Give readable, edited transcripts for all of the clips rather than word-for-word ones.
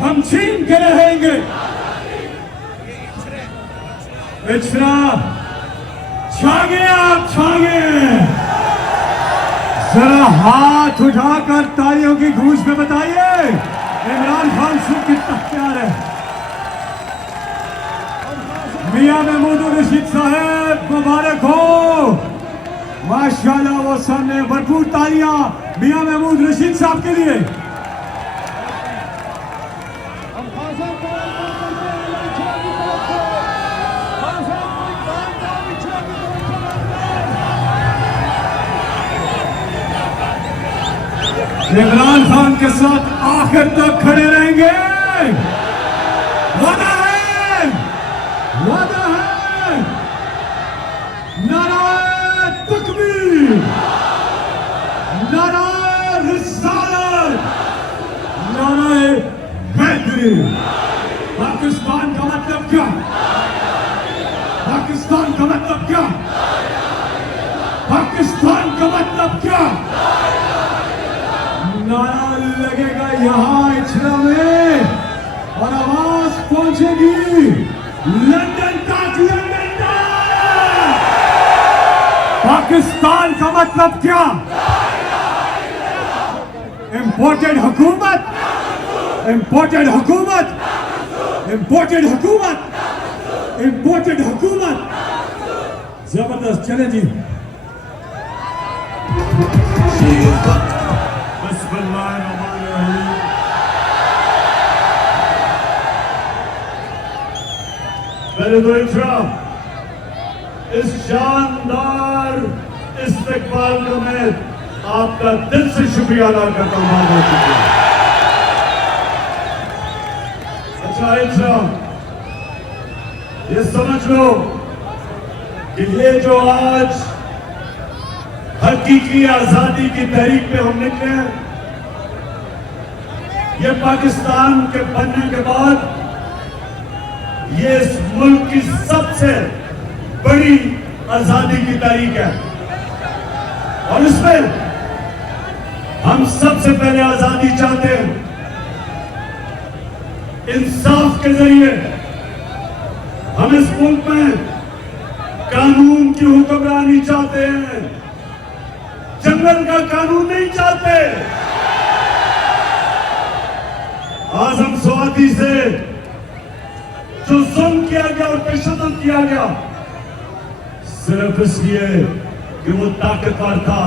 हम छीन के रहेंगे। पिछड़ा छागे, आप छागे। जरा हाथ उठाकर तालियों की गूंज में बताइए इमरान खान साहब कितना प्यार है। मियां महमूद रशीद साहब मुबारक हो। माशाल्लाह, वो सामने भरपूर तालियां मियां महमूद रशीद साहब के लिए। इमरान खान के साथ आखिर तक खड़े रहेंगे। वादा है, वादा है। नारे तकबीर, नारे रिसालत, नारे हैदरी। पाकिस्तान का मतलब क्या? पाकिस्तान का मतलब क्या? पाकिस्तान का मतलब क्या? नारा लगेगा यहां इछरा में और आवाज पहुंचेगी लंदन तक, लंदन तक। पाकिस्तान का मतलब क्या? इंपोर्टेड हुकूमत, इंपोर्टेड हुकूमत, इंपोर्टेड हुकूमत, इंपोर्टेड हुकूमत। जबरदस्त, चले जी। मेरे दोस्तों, इस शानदार इस्तकबाल का मैं आपका दिल से शुक्रिया अदा करता हूं। अच्छा, ये समझ लो कि ये जो आज हकीकी आजादी की तहरीक पे हम निकले हैं, ये पाकिस्तान के बनने के बाद ये इस मुल्क की सबसे बड़ी आजादी की तारीख है। और इसमें हम सबसे पहले आजादी चाहते हैं इंसाफ के जरिए। हम इस मुल्क में कानून की हुक्मरानी चाहते हैं, जंगल का कानून नहीं चाहते। आजम स्वाति से जो जुल्म किया गया और तशद्दुद किया गया, सिर्फ इसलिए कि वो ताकतवर था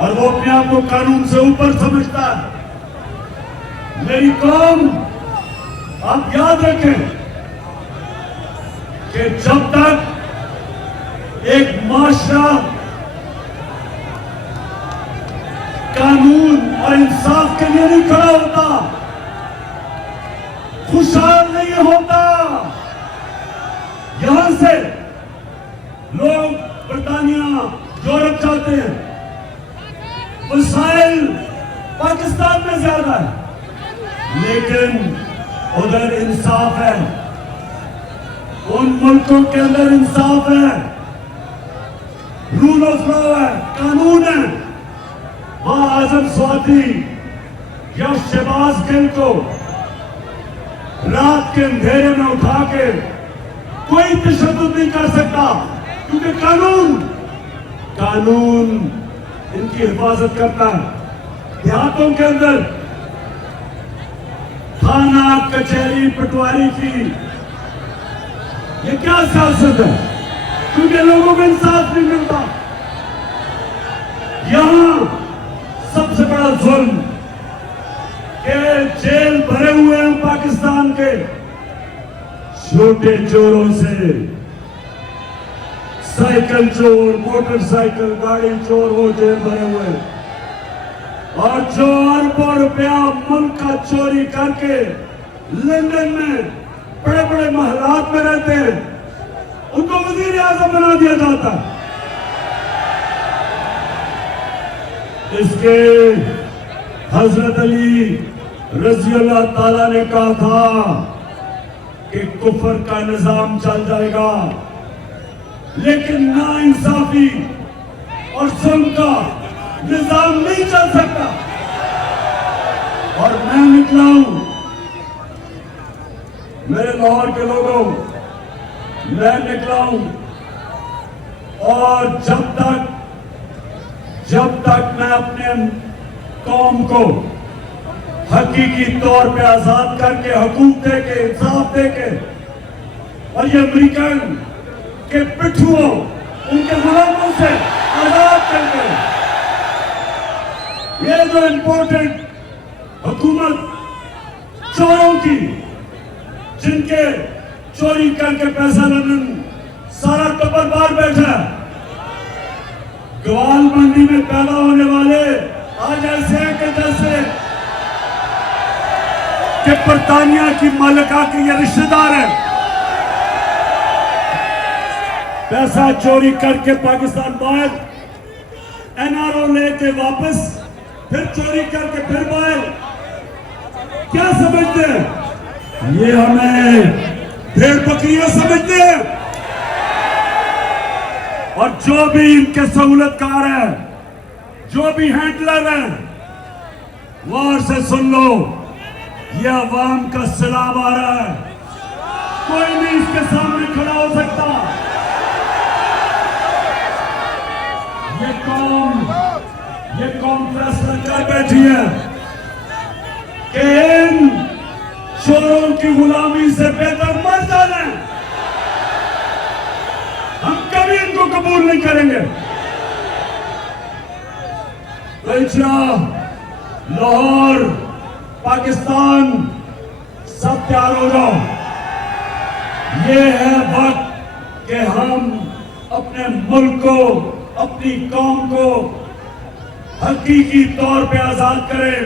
और वो अपने आप को कानून से ऊपर समझता है। मेरी कौम, आप याद रखें कि जब तक एक माशरा कानून और इंसाफ के लिए नहीं खड़ा होता, खुशहाल नहीं होता। यहां से लोग बरतानिया, यूरोप जाते हैं, वसाइल पाकिस्तान में ज्यादा है, लेकिन उधर इंसाफ है। उन मुल्कों के अंदर इंसाफ है, रूल ऑफ लॉ है, कानून है। वहां आजम स्वाति या शहबाज गिल को रात के अंधेरे में उठा के कोई तशद्दुद नहीं कर सकता, क्योंकि कानून इनकी हिफाजत करता है। देहातों के अंदर थाना, कचहरी, पटवारी की ये क्या सियासत है? क्योंकि लोगों को इंसाफ नहीं मिलता। यहां सबसे बड़ा जुल्म के जेल भरे हुए हैं पाकिस्तान के छोटे चोरों से। साइकिल चोर, मोटरसाइकिल गाड़ी चोर, वो जेल भरे हुए हैं। और जो अरबों रुपया मुल्क का चोरी करके लंदन में बड़े बड़े महलात में रहते हैं, उनको वजीर आजम बना दिया जाता है। इसके हजरत अली रजी अल्लाह ताला ने कहा था कि कुफर का निजाम चल जाएगा, लेकिन नाइंसाफी और जुल्म का निजाम नहीं चल सकता। और मैं निकला हूं मेरे लाहौर के लोगों, मैं निकला हूं और जब तक मैं अपने कौम को हकीकी तौर पे आजाद करके हकूक दे के इंसाफ दे के और ये अमेरिकन के पिट्ठुओं उनके गुलामों से आजाद करके ये जो इंपॉर्टेंट हुकूमत चोरों की जिनके चोरी करके पैसा लंदन सारा टब्बर बाहर बैठा है, ग्वाल मंडी में पैदा होने वाले आज ऐसे हैं कि जैसे कि बरतानिया की मलिका के ये रिश्तेदार हैं। पैसा चोरी करके पाकिस्तान बाहर एनआरओ लेके वापस फिर चोरी करके फिर बाहर, क्या समझते हैं? ये हमें भेड़ बकरियां समझते हैं। और जो भी इनके सहूलतकार है, जो भी हैंडलर है, गौर से सुन लो, ये अवाम का सैलाब आ रहा है, कोई नहीं इसके सामने खड़ा हो सकता। ये कौम फैसला कर बैठी है कि इन चोरों की गुलामी से बेहतर मर जाना। हम कभी इनको कबूल नहीं करेंगे। लाहौर, पाकिस्तान, सब तैयार हो जाओ। ये है वक्त कि हम अपने मुल्क को, अपनी कौम को हकीकी तौर पे आजाद करें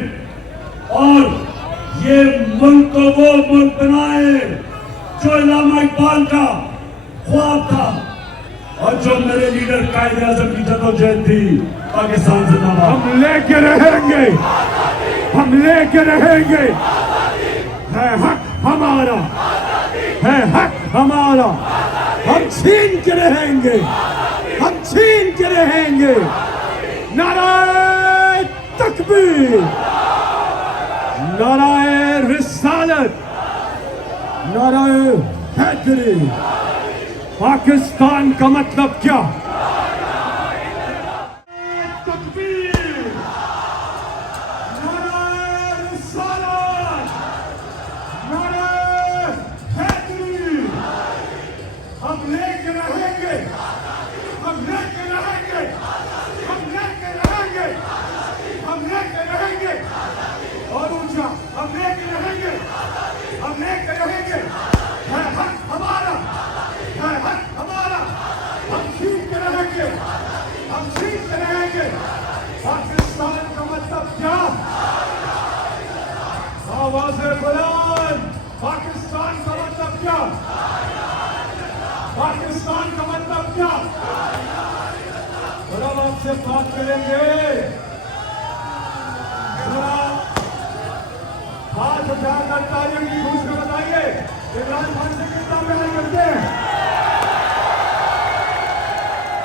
और ये मुल्क को वो मुल्क बनाए जो इलामा इकबाल का ख्वाब था और जो मेरे लीडर कायदे आजम की जदोजहद थी। पाकिस्तान जिंदाबाद। हम लेके रहेंगे, हम लेके रहेंगे। है हक हमारा, है हक हमारा। हम छीन के रहेंगे, हम छीन के रहेंगे। नाराए तकबीर, नाराए रिसालत, नाराए हैदरी। पाकिस्तान का मतलब क्या? तकबीर, नाराए रिसालत, नाराए हैदरी। हम लेके रहेंगे, हम लेके रहेंगे, हम लेके रहेंगे, हम लेके रहेंगे। और ऊंचा, हम लेके रहेंगे, हम लेके रहेंगे। है हक हमारा, है हक हमारा। हम छीन के रहेंगे, हम छीन के रहेंगे। पाकिस्तान का मतलब क्या? आवाज़े बुलंद। पाकिस्तान का मतलब क्या? पाकिस्तान का मतलब क्या? और अब आपसे बात करेंगे। जरा हाथ उठाकर तालियों की गूंज में बताइए इमरान खान से कितना प्यार करते हैं।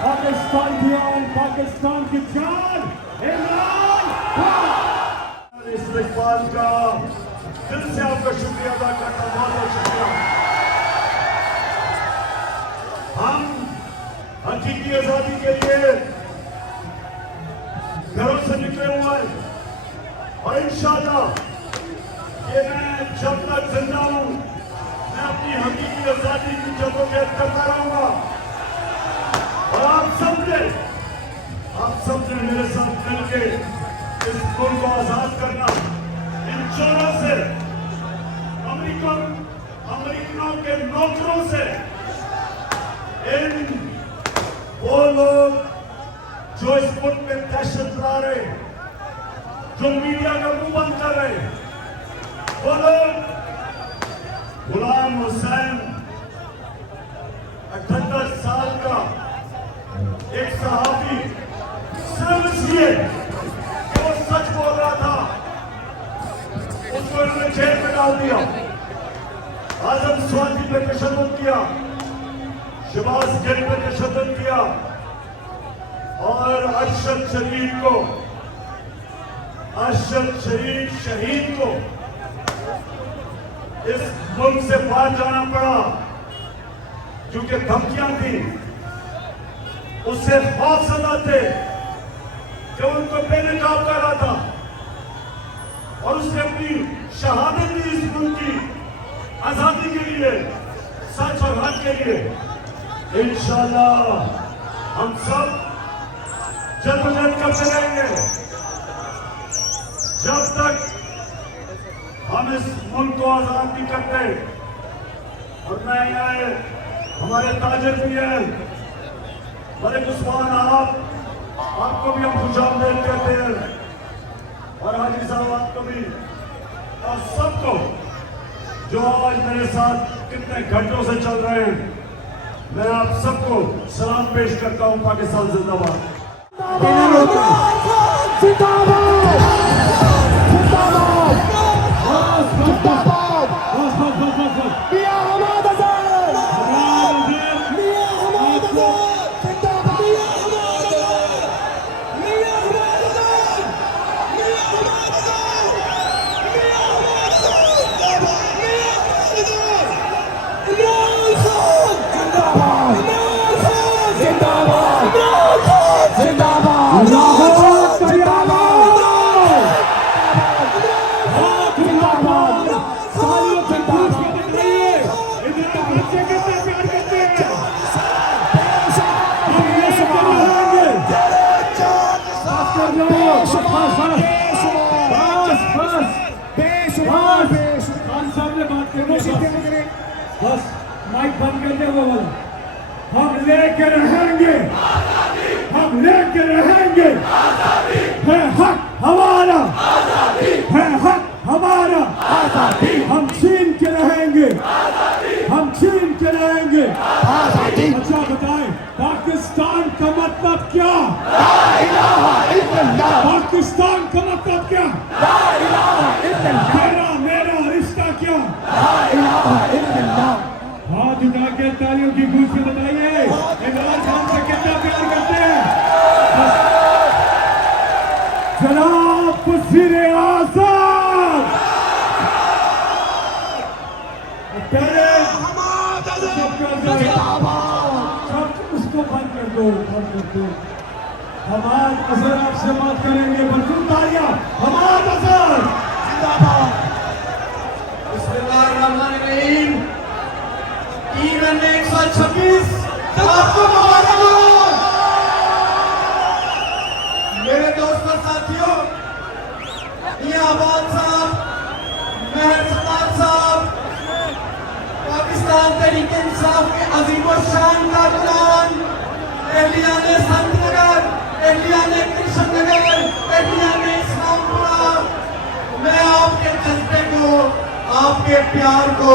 पाकिस्तान की आन, पाकिस्तान की जान, इमरान खान। इस्तेकबाल का दिल से आपका शुक्रिया अदा करता हूं, बहुत बहुत शुक्रिया। हम हकीकी आजादी के लिए घरों से निकले हुए हैं और इंशाअल्लाह ये मैं जब तक जिंदा हूं मैं अपनी हकीकी आजादी की जदोजहद करता रहूंगा। और आप सब ने मेरे साथ मिलके इस मुल्क को आजाद करना, इन चोरों से, अमेरिकनों के नौकरों से, इन वो लोग जो इस मुल्क में दहशत ला रहे, जो मीडिया का मुंह बंद कर रहे, वो लोग गुलाम हुसैन 78 साल का एक सहाफी सिर्फ इसलिए कि वो सच बोल रहा था उसको इन्होंने जेल में डाल दिया। आजम स्वाति पे तशद्दुद किया, शहबाज गिल पे तशद्दुद किया और अरशद शरीफ शहीद को इस मुल्क से बाहर जाना पड़ा क्योंकि धमकियां थी, उससे खौफ सदा थे कि उनको बेनकाब कर रहा था और उसने अपनी शहादत दी इस मुल्क की आजादी के लिए, सच और हक के लिए। इंशाअल्लाह हम सब जद्दोजहद करते रहेंगे जब तक हम इस मुल्क को आजाद नहीं करते। और मैं यहाँ हमारे ताजिर भी हैं, मलिक उस्मान, आपको भी हम खुशामदीद कहते हैं और हाजी साहब आपको भी, और सबको जो आज मेरे साथ कितने घंटों से चल रहे हैं, मैं आप सबको सलाम पेश करता हूं। पाकिस्तान जिंदाबाद। बस माइक बंद कर दे वो वाला। हम लेके रहेंगे, हम लेके रहेंगे, है हक हमारा, है हक हमारा, हम छीन के रहेंगे, हम छीन के रहेंगे। अच्छा बताएं, पाकिस्तान का मतलब क्या? पाकिस्तान का मतलब क्या? मेरा रिश्ता क्या? हाथ उठा के तालियों की गूंज से बताइए इमरान खान से कितना प्यार करते हैं। जनाब वज़ीर आज़म, उसको बंद कर दो, बंद कर दो। हमाद अजहर आपसे बात करेंगे, भरपूर तालियां हमाद अजहर जिंदाबाद। बिस्मिल्लाहिर्रहमानिर्रहीम। टीम 126 आपको मुबारकबाद। मेरे दोस्त और साथियों, मियां आबाद साहब, महर सताब साहब, पाकिस्तान तहरीक इंसाफ के अजीम और शान कारकुनान, एहलियाने संतनगर, एहलियाने कृष्ण नगर, एहलियाने इस्लामपुरा, मैं आपके जज्बे को, आपके प्यार को,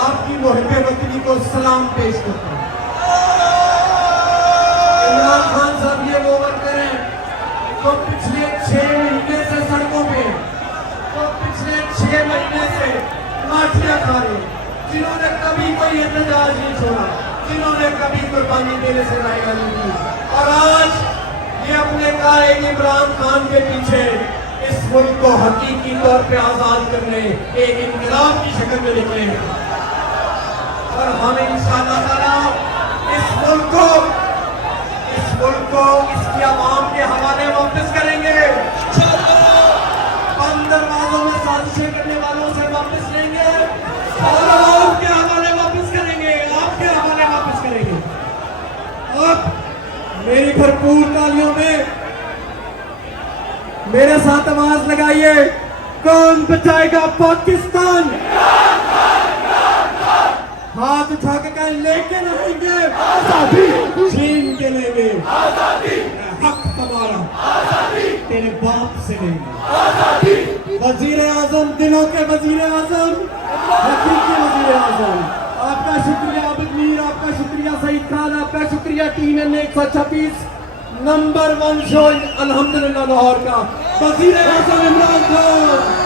आपकी मुहिब्बे वतनी को सलाम पेश करता हूँ। इमरान खान साहब ये वो वर्कर हैं तो पिछले 6 महीने से सड़कों पे, तो पिछले 6 महीने से लाठियां खा रहे, जिन्होंने कभी कोई एहतजाज नहीं छोड़ा, जिन्होंने कभी कुर्बानी देने से राय नहीं की, और आज ये अपने कायद इमरान खान के पीछे इस मुल्क को हकीकी तौर पे आजाद करने एक इनकलाब की शक्ल में निकले हैं। और हम इंशाअल्लाह ताला इस मुल्क को इसकी आवाम के हवाले वापस करेंगे। बंद दरवाजों में साजिशें करने वालों से वापस लेंगे और आपके हवाले वापस करेंगे, आपके हवाले वापस करेंगे। अब मेरी भरपूर तालियों में मेरे साथ आवाज लगाइए, कौन बचाएगा पाकिस्तान? हाथ उठा के कहें, लेके रहेंगे आजादी, छीन के लेंगे आजादी, हक हमारा आजादी, तेरे बाप से लेंगे आजादी। वजीर आजम, दिलों के वजीर आजम, हकीकी वजीर आजम, आपका शुक्रिया आबिद मीर, आपका शुक्रिया सईद खान, आपका शुक्रिया टीम 126 नंबर 1 शो अल्हम्दुलिल्लाह लाहौर का वजीर आजम इमरान खान।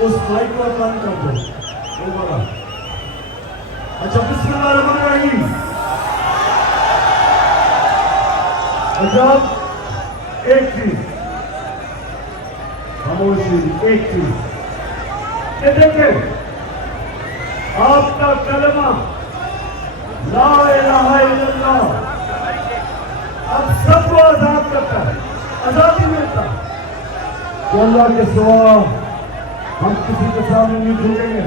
उस माइक को बंद कर दो। अच्छा, बिस्मिल्लाह। अजब एक चीज खामोशी, एक चीज ये देखे आपका कलमा ला इलाहा इल्लल्लाह अब सबको आजाद करता है, आजादी मिलता है। तो अल्लाह के सिवा हम किसी के सामने नहीं झुकेंगे।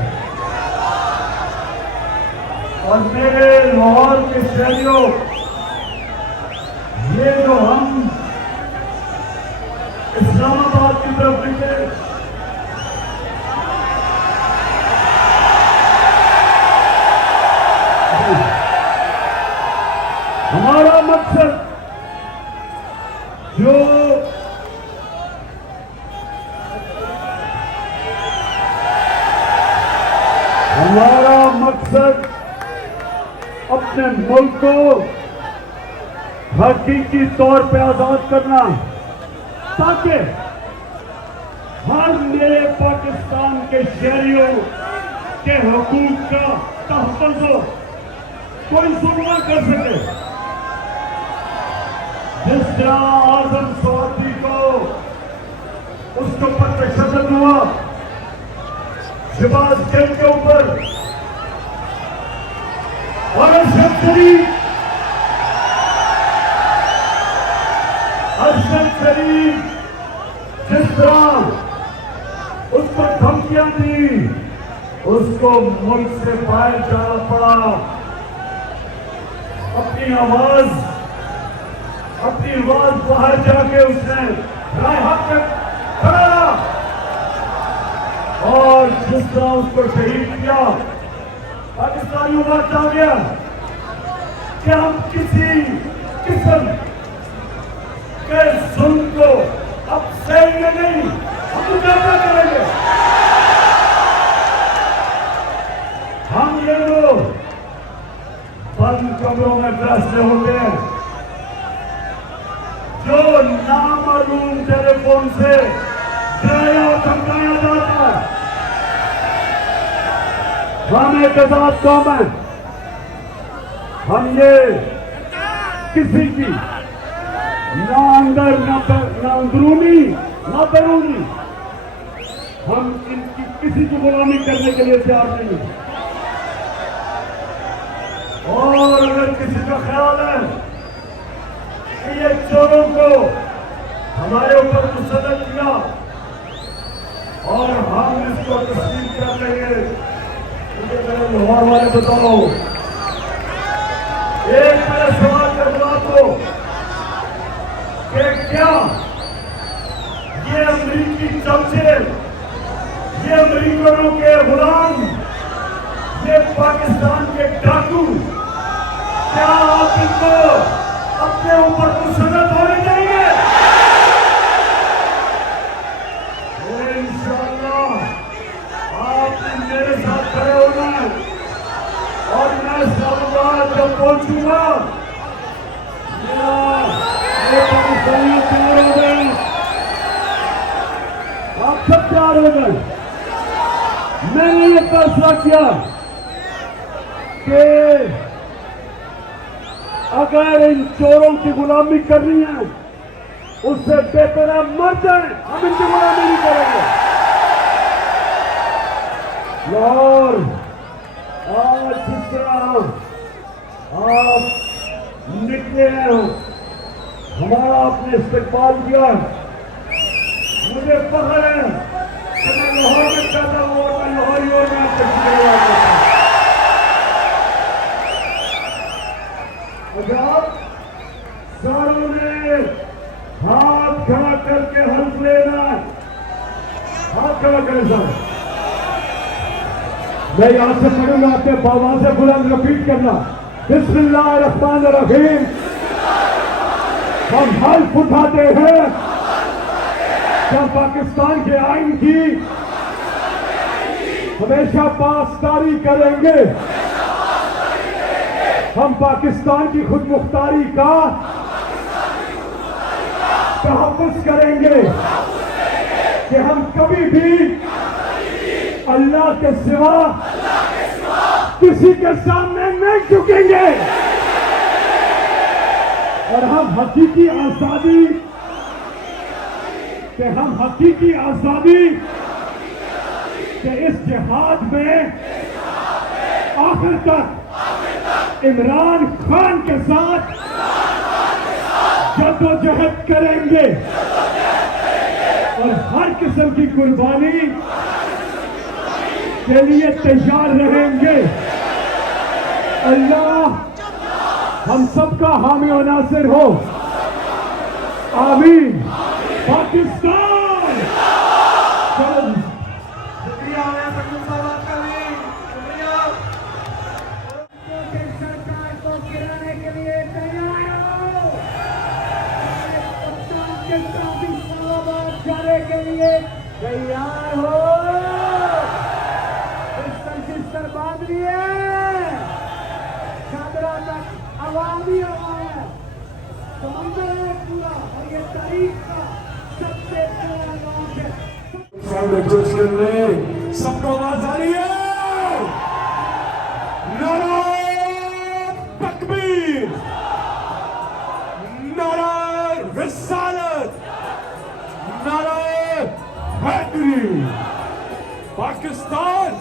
और मेरे लाहौर के शहरियों, ये जो हम इस्लामाबाद की तरफ निकले, हमारा मकसद जो हमारा मकसद अपने मुल्क को हकीकी तौर पे आजाद करना, ताकि हर मेरे पाकिस्तान के शहरियों के हकूक का तहफ़्फ़ुज़ हो, कोई जुल्म कर सके। जिस तरह आजम स्वाति को उसके ऊपर तशद्दुद हुआ, शहबाज गिल के ऊपर, और अरशद शरीफ जिस तरह उसको धमकियां दी, उसको मुल्क से बाहर जाना पड़ा। अपनी आवाज बाहर जाके उसने राय हक खड़ा, और जिस तरह उसको शहीद किया, पाकिस्तानियों का आ गया कि हम किसी किस्म के जुल्म को अब सहेंगे नहीं, हम मुकाबला करेंगे। हम ये लोग बंद कमरों में फैसले होते हैं, जो नामालूम टेलीफोन से डराया धमकाया जाता है। हम एक आजाद कौम है, हम ये किसी की ना अंदर ना अंदरूनी ना बैरूनी, हम इनकी किसी की गुलामी करने के लिए तैयार नहीं। और अगर किसी का ख्याल है कि ये चोरों को हमारे ऊपर मुसल्लत किया और हम इसको तस्लीम कर लेंगे, मुझे मेरे लाहौर वाले बताओ, एक मेरा सवाल का जवाब दो कि क्या ये अमरीकी चमचे, ये अमरीकियों के गुलाम, ये पाकिस्तान के डाकू, क्या आप इनको अपने ऊपर मुसल्लत होने देंगे? इंशाअल्लाह आपने मेरे साथ खड़े होना है, और मैं इस्लामाबाद जब पहुंचूंगा, पाकिस्तानी तैयार हो गए, आप सब तैयार हो गए। मैंने ये फैसला किया कि अगर इन चोरों की गुलामी करनी है, उससे बेहतर है मर जाए, हम इनकी गुलामी नहीं करेंगे। और आज जिस तरह आप निकले हैं, हमारा आपने इस्तेमाल किया, मुझे फख्र है कि मैं लाहौर में पैदा हुआ, मैं लाहौरी और मैं आप सारों ने हाथ खड़ा करके हल्फ लेना, हाथ खड़ा करें सर। मैं यहां से पढ़ूंगा, आपके बाबा से बुलंद रिपीट करना, बिस्मिल्लाहिर्रहमानिर्रहीम। हम हल्फ उठाते हैं कि पाकिस्तान के आइन की हमेशा पासदारी करेंगे, हम पाकिस्तान की खुद मुख्तारी का तहफ़्फ़ुज़ करेंगे कि हम कभी भी अल्लाह के सिवा किसी के सामने नहीं झुकेंगे। और हम हकीकी आजादी के इस जिहाद में आखिर तक इमरान खान के साथ जद्दोजहद करेंगे और हर किस्म की कुर्बानी के लिए तैयार रहेंगे। अल्लाह हम सबका हामी और नासिर हो। आमीन। पाकिस्तान। शुक्रिया सरकार को गिराने के लिए तैयार हो। के साथ इस्लामाबाद जाने के लिए तैयार हो। सर बांध लिए चादरा तक आवामी है, समंदर है पूरा और ये तारीख का सबसे बड़ा लॉन्च है। सबको आवाज आ रही है। नारा तकबीर, नारा रिसालत, नारा हैदरी। पाकिस्तान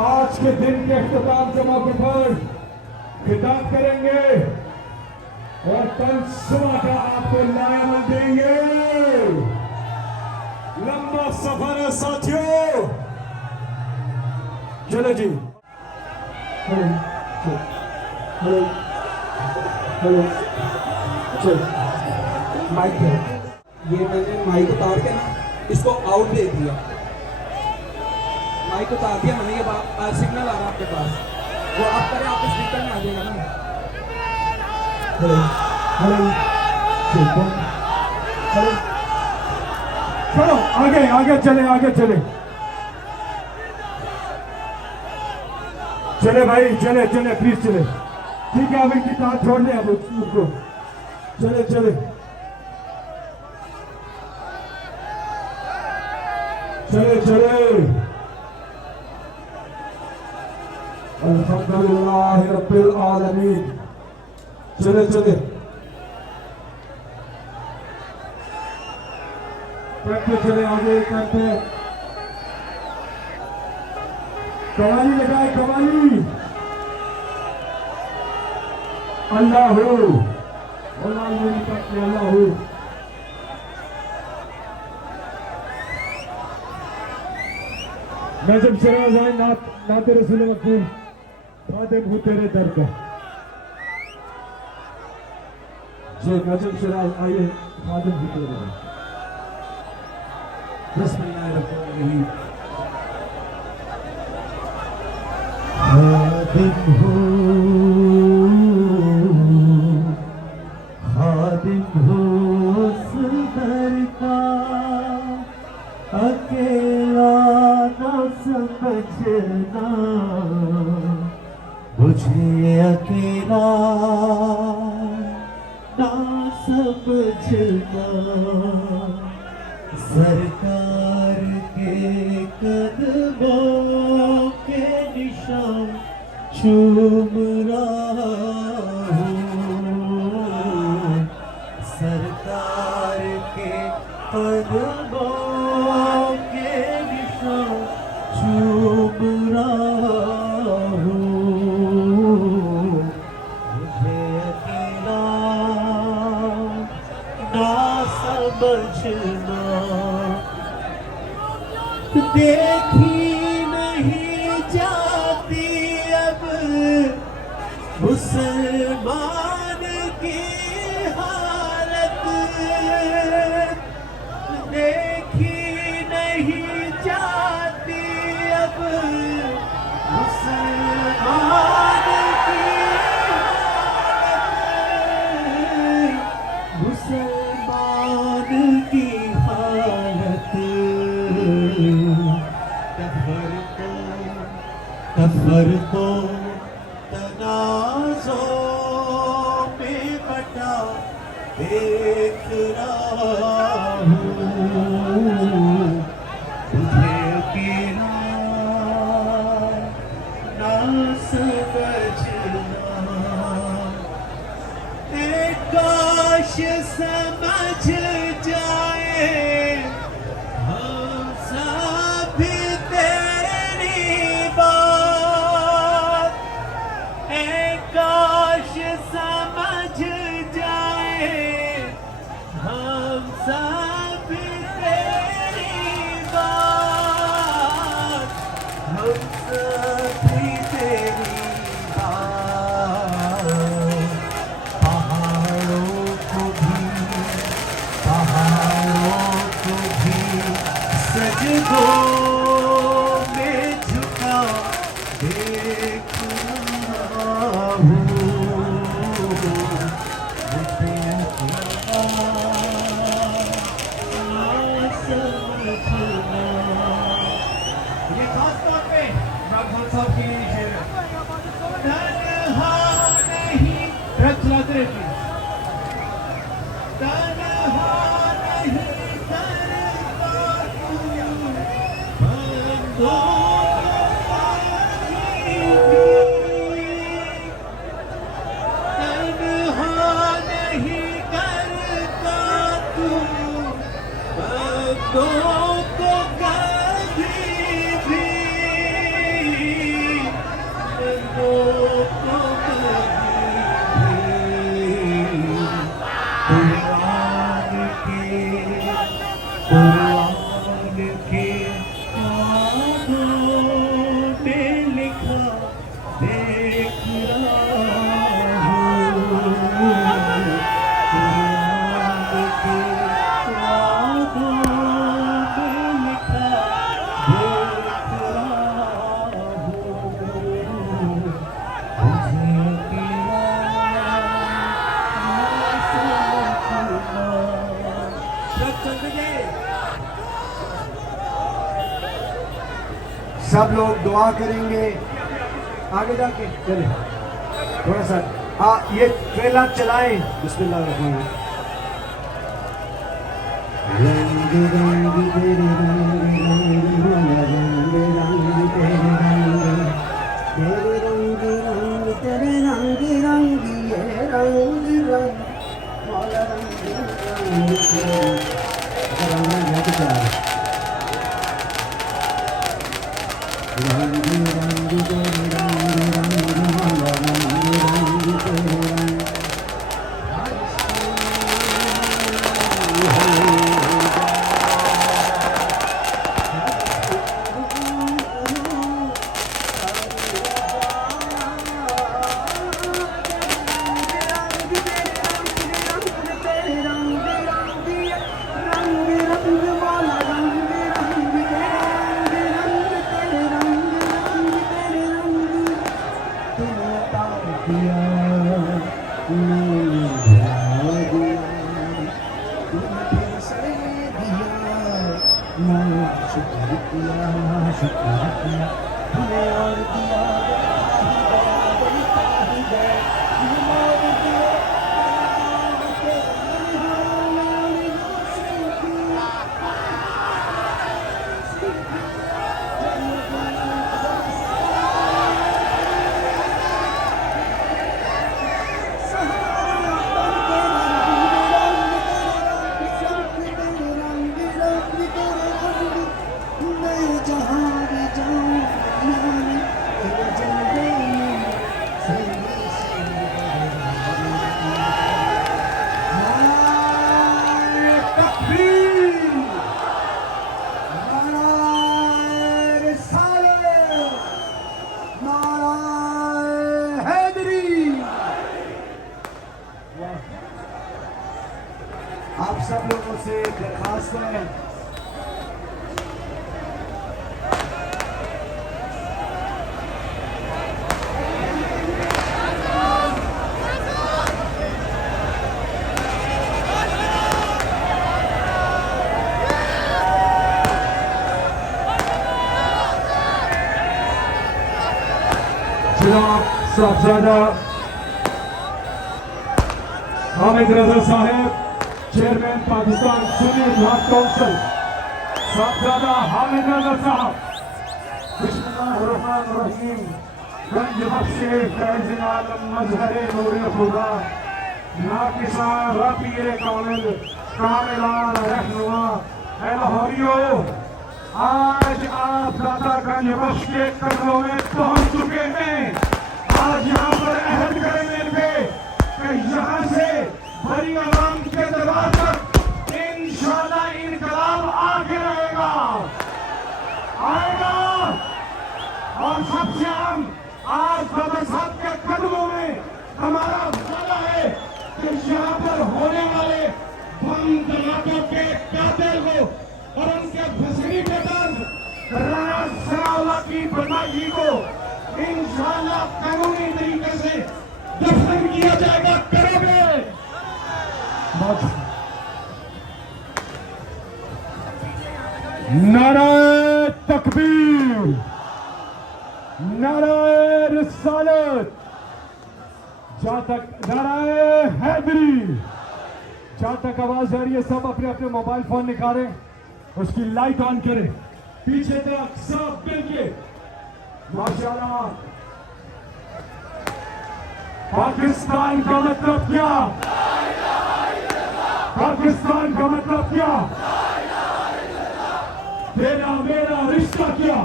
आज के दिन के इख्तिताम के मौके पर खिताब करेंगे और तंसुआ का आपको लायामल देंगे। लंबा सफर है साथियों। चलो जी। हेलो चल माइक है ये, मैंने माइक उतार के ना इसको आउट दे दिया। माइक उतार दिया मैंने, ये सिग्नल आ रहा है आपके पास, वो आप करें आपके स्पीकर में आ जाएगा ना। चलो आगे आगे चले चले भाई, चले प्लीज चले। ठीक है, अब इनकी हाथ छोड़ दें, अब उसको चले चले अल्हम्दुलिल्लाह रब्बिल आलमीन। चले चले आगे करते। कवाली लगाए, कवाली। अल्लाह हो अल्लाह हो। नजम शराज आए नाते रसूल मकबूल खादिम हूँ तेरे दर का। जो नजम शराज आइए, खादिम हूँ तेरे दर का। बिस्मिल्लाहिर्रहमानिर्रहीम। खादिम हूँ उस दर का, अकेला न समझना मुझे, अकेला न समझना। सरकार के कदमों के निशान चूम रहा हूँ। सरकार के कदमों के निशान चूम रहा हूँ। मुझे अकेला ना समझना। देखी नहीं जाती अब मुसलमान की हालत, देखी नहीं जाती अब मुसलमान की हालत, मुसलमान की हालत। कफर को तनाज़ों में बटा देख रहा हूँ। तुझे अकेला ना समझना। काश समझ जाए हम सब तेरी बात, ऐ काश समझ जाए हम सब तेरी बात, हम सब तेरी बात। सजदों में झुका देख रहा हूँ, ये खास तौर पे राघवन साहब के लिए शेर है। तन्हा नहीं रथ चलाते रहती है। तन्हा नहीं करता तू तन्हा नहीं करता तू बंदों को कभी भी, बंदों को कभी भी। कुरान के आदों में लिखा देख रहा हूँ, कुरान के आदों में लिखा देख रहा हूँ, मुझे तेरा सब लोग दुआ करेंगे। आगे जाके चले थोड़ा सा ये ट्रेलर चलाएं। बिस्मिल्लाह रहमान रंग रंग तेरे रंग रंग रंग रंग तेरे रंग, तेरे रंग रंग तेरे रंग रंग ये रंग रंग मौला रंग रंग तेरे रंग रंग चला रंग रंग तेरे रंग रंग मौला रंग रंग तेरे रंग। आप सब लोगों से दरखास्त है जनाब साहबजादा हामिद रजा साहब, चेयरमैन पाकिस्तान सुन्नी इत्तेहाद काउंसिल, साहबजादा हामिद रजा साहब। बिस्मिल्लाहिर्रहमानिर्रहीम। रंग बख्शे फैज़ आलम मजहरे नूरे खुदा नाकिसा रफ़ीए कामिल कामिलान रहनुमा है लाहौरियों, आज आप दातागंज बख्श के कदमों में पहुंच चुके हैं। आज यहाँ पर अहद करें मिलके कि यहाँ से बड़ी आवाम के दरबार तक इंशाअल्लाह इनकलाब आगे रहेगा, आएगा। और सबसे हम आज बाबा साहब के कदमों में हमारा वादा है कि यहाँ पर होने वाले बम धमाकों के कातिल को और उनके फैसिलिटेटर राना सनाउल्लाह की बदमाशी को इंशाअल्लाह कानूनी तरीके से दफन किया जाएगा। करोगे नाराए तकबीर, नाराए रिसालत, जहाँ तक नाराए हैदरी, जहाँ तक आवाज आ रही है सब अपने अपने मोबाइल फोन निकालें, उसकी लाइट ऑन करें, पीछे तक सब मिलके माशाल्लाह। पाकिस्तान का मतलब क्या? पाकिस्तान का मतलब क्या? तेरा मेरा रिश्ता क्या?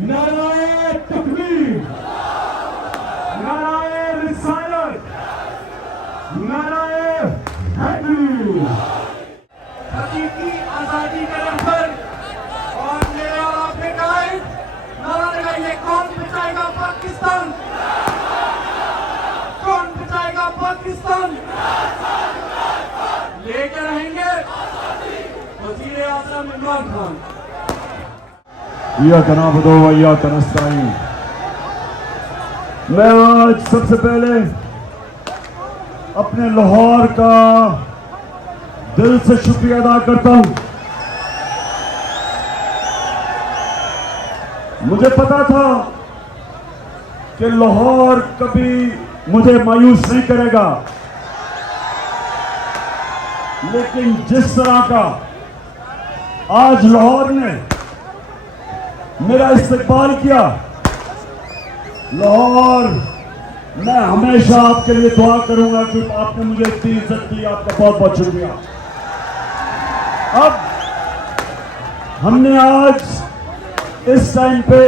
नाराए तकबीर, नाराए रिसालत, नाराए हैदरी। हकीकी आजादी के रहबर और मेरा आपने कायद नारा लगाइए, कौन बचाएगा पाकिस्तान? कौन बचाएगा पाकिस्तान? लेकर रहेंगे वज़ीर आज़म इमरान खान। इय्याका नअबुदु व इय्याका नस्तईन। मैं आज सबसे पहले अपने लाहौर का दिल से शुक्रिया अदा करता हूं। मुझे पता था कि लाहौर कभी मुझे मायूस नहीं करेगा, लेकिन जिस तरह का आज लाहौर ने मेरा इस्तकबाल किया, लाहौर, मैं हमेशा आपके लिए दुआ करूंगा कि आपने मुझे इतनी इज्जत दी, आपका बहुत बहुत शुक्रिया। अब हमने आज इस टाइम पे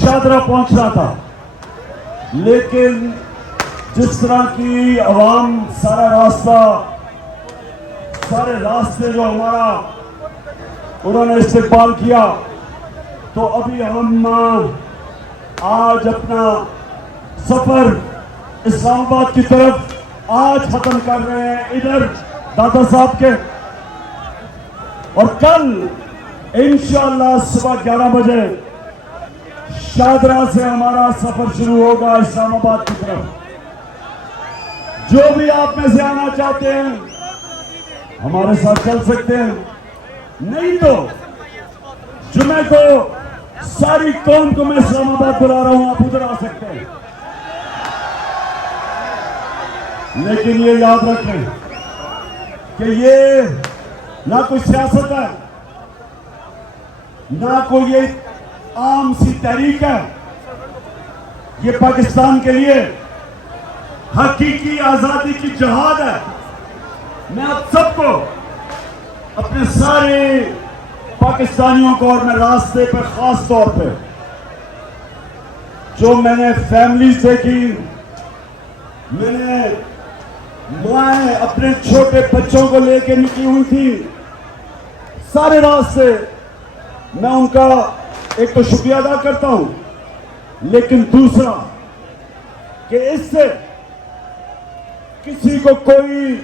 शादरा पहुंचना था, लेकिन जिस तरह की आवाम सारे रास्ते जो हमारा उन्होंने इस्तेमाल किया, तो अभी हम आज अपना सफर इस्लामाबाद की तरफ आज खत्म कर रहे हैं इधर दादा साहब के, और कल इंशाअल्लाह सुबह 11 बजे शादरा से हमारा सफर शुरू होगा इस्लामाबाद की तरफ। जो भी आप में से आना चाहते हैं हमारे साथ चल सकते हैं, नहीं तो जुमे को सारी कौम को मैं इस्लामाबाद बुला रहा हूं, आप उधर आ सकते हैं। लेकिन ये याद रखें कि ये ना कोई सियासत है, ना कोई ये आम सी तहरीक है, ये पाकिस्तान के लिए हकीकी आजादी की जहाद है। मैं आप सबको, अपने सारे पाकिस्तानियों को, और मैं रास्ते पर खास तौर पे जो मैंने फैमिलीज देखी, मैंने माएँ अपने छोटे बच्चों को लेकर निकली हुई थी सारे रास्ते, मैं उनका एक तो शुक्रिया अदा करता हूं, लेकिन दूसरा कि इससे किसी को कोई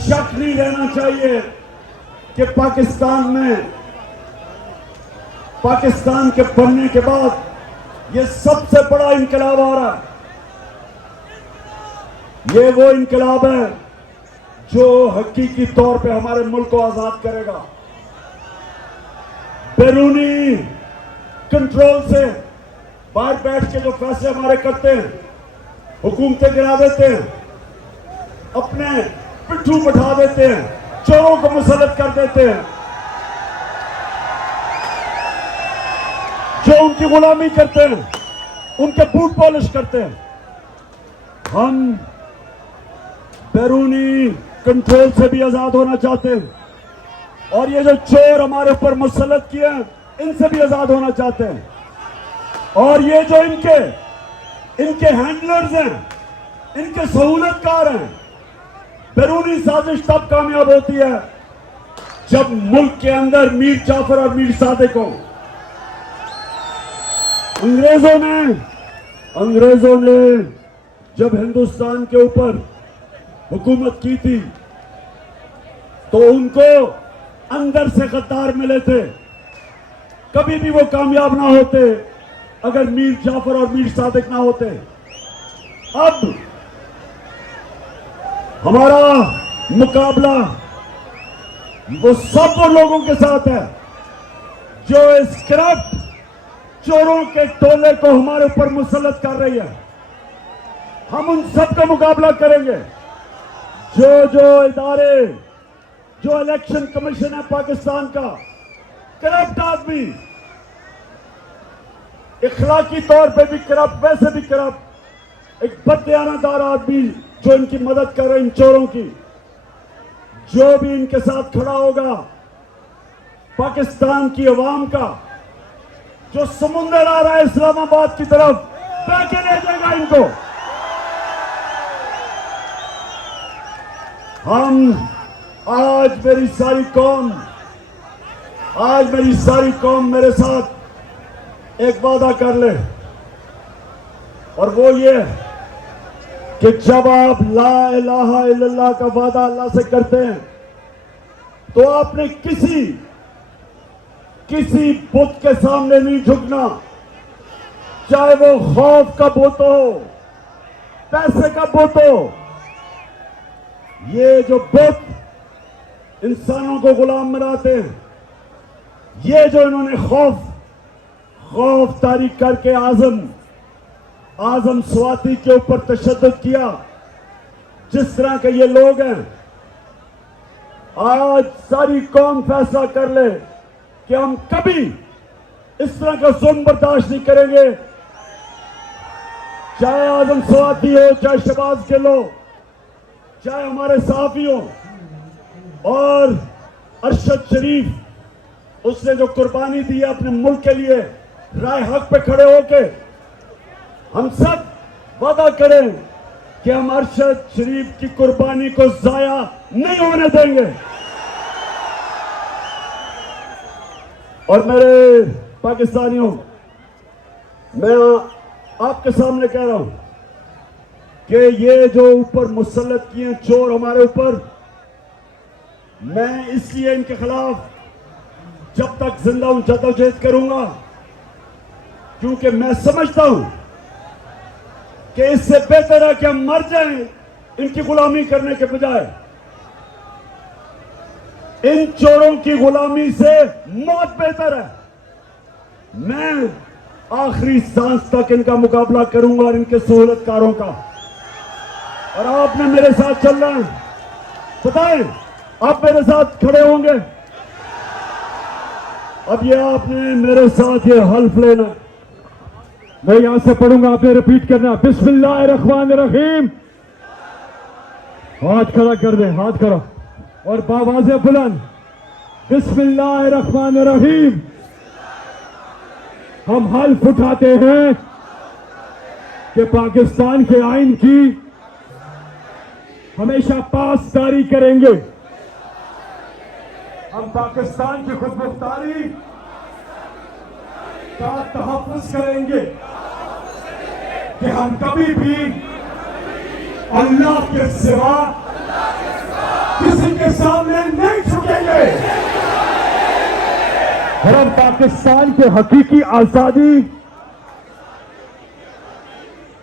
शक नहीं रहना चाहिए कि पाकिस्तान के बनने के बाद ये सबसे बड़ा इनकलाब आ रहा है। ये वो इनकलाब है जो हकीकी तौर पे हमारे मुल्क को आजाद करेगा। बैरूनी कंट्रोल से बाहर बैठ के जो फैसले हमारे करते हैं, हुकूमतें गिरा देते हैं, अपने पिट्ठू बैठा देते हैं, चोरों को मुसल्लत कर देते हैं, जो उनकी गुलामी करते हैं, उनके बूट पॉलिश करते हैं, हम बैरूनी कंट्रोल से भी आजाद होना चाहते हैं और ये जो चोर हमारे ऊपर मुसल्लत किए हैं इनसे भी आजाद होना चाहते हैं। और ये जो इनके हैंडलर्स हैं, इनके सहूलतकार हैं, बैरूनी साजिश तब कामयाब होती है जब मुल्क के अंदर मीर जाफर और मीर सादिक को अंग्रेजों ने जब हिंदुस्तान के ऊपर हुकूमत की थी तो उनको अंदर से गद्दार मिले थे, कभी भी वो कामयाब ना होते अगर मीर जाफर और मीर सादिक ना होते। अब हमारा मुकाबला वो सब लोगों के साथ है जो इस करप्ट चोरों के टोले को हमारे ऊपर मुसल्लत कर रही है। हम उन सब का मुकाबला करेंगे। जो इदारे, जो इलेक्शन कमीशन है पाकिस्तान का, करप्ट आदमी, इखलाकी तौर पे भी करप्ट, वैसे भी करप्ट, एक बददियानतदार आदमी जो इनकी मदद कर रहे हैं इन चोरों की, जो भी इनके साथ खड़ा होगा, पाकिस्तान की अवाम का जो समुंदर आ रहा है इस्लामाबाद की तरफ, बह के ले जाएगा इनको। हम आज मेरी सारी कौम मेरे साथ एक वादा कर ले, और वो ये कि जब आप ला इलाहा इल्लल्लाह का वादा अल्लाह से करते हैं तो आपने किसी बुत के सामने नहीं झुकना, चाहे वो खौफ का बुत हो, पैसे का बुत हो। ये जो बुत इंसानों को गुलाम बनाते हैं, ये जो इन्होंने खौफ तारी करके आजम स्वाति के ऊपर तशद्दुद किया, जिस तरह के ये लोग हैं, आज सारी कौम फैसला कर ले कि हम कभी इस तरह का जुल्म बर्दाश्त नहीं करेंगे। चाहे आजम स्वाति हो, चाहे शहबाज गिल हो, चाहे हमारे साफी हो, और अरशद शरीफ, उसने जो कुर्बानी दी है अपने मुल्क के लिए, राय हक पे खड़े होके हम सब वादा करें कि हम अरशद शरीफ की कुर्बानी को जाया नहीं होने देंगे। और मेरे पाकिस्तानियों, मैं आपके सामने कह रहा हूं कि ये जो ऊपर मुसल्लत किए चोर हमारे ऊपर, मैं इसलिए इनके खिलाफ जब तक जिंदा हूं जद्दोजहद करूंगा, क्योंकि मैं समझता हूं कि इससे बेहतर है कि हम मर जाएं इनकी गुलामी करने के बजाय। इन चोरों की गुलामी से मौत बेहतर है। मैं आखिरी सांस तक इनका मुकाबला करूंगा और इनके सहूलतकारों का। और आपने मेरे साथ चलना है, बताएं आप मेरे साथ खड़े होंगे? अब ये आपने मेरे साथ ये हल्फ लेना। मैं यहां से पढ़ूंगा, आपने रिपीट करना। बिस्मिल्लाहिर्रहमानिर्रहीम। हाथ खड़ा कर दे, हाथ खड़ा, और बावाज़े बुलंद। बिस्मिल्लाहिर्रहमानिर्रहीम। हम हल्फ उठाते हैं कि पाकिस्तान के आइन की हमेशा पासदारी करेंगे। हम पाकिस्तान की खुदमुख्तारी का तहफ़्फ़ुज़ करेंगे कि हम कभी भी अल्लाह के सिवा किसी के सामने नहीं झुकेंगे। और हम पाकिस्तान के हकीकी आजादी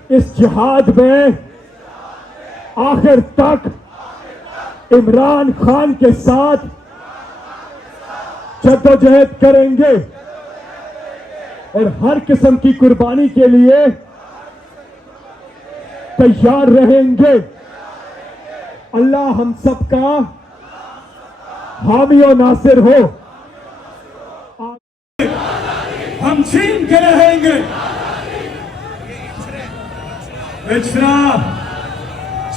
इस जिहाद में आखिर तक इमरान खान के साथ जद्दोजहद करेंगे और हर किस्म की कुर्बानी के लिए तैयार रहेंगे। अल्लाह हम सबका हामी और नासिर हो। हम छीन के रहेंगे। पिछड़ा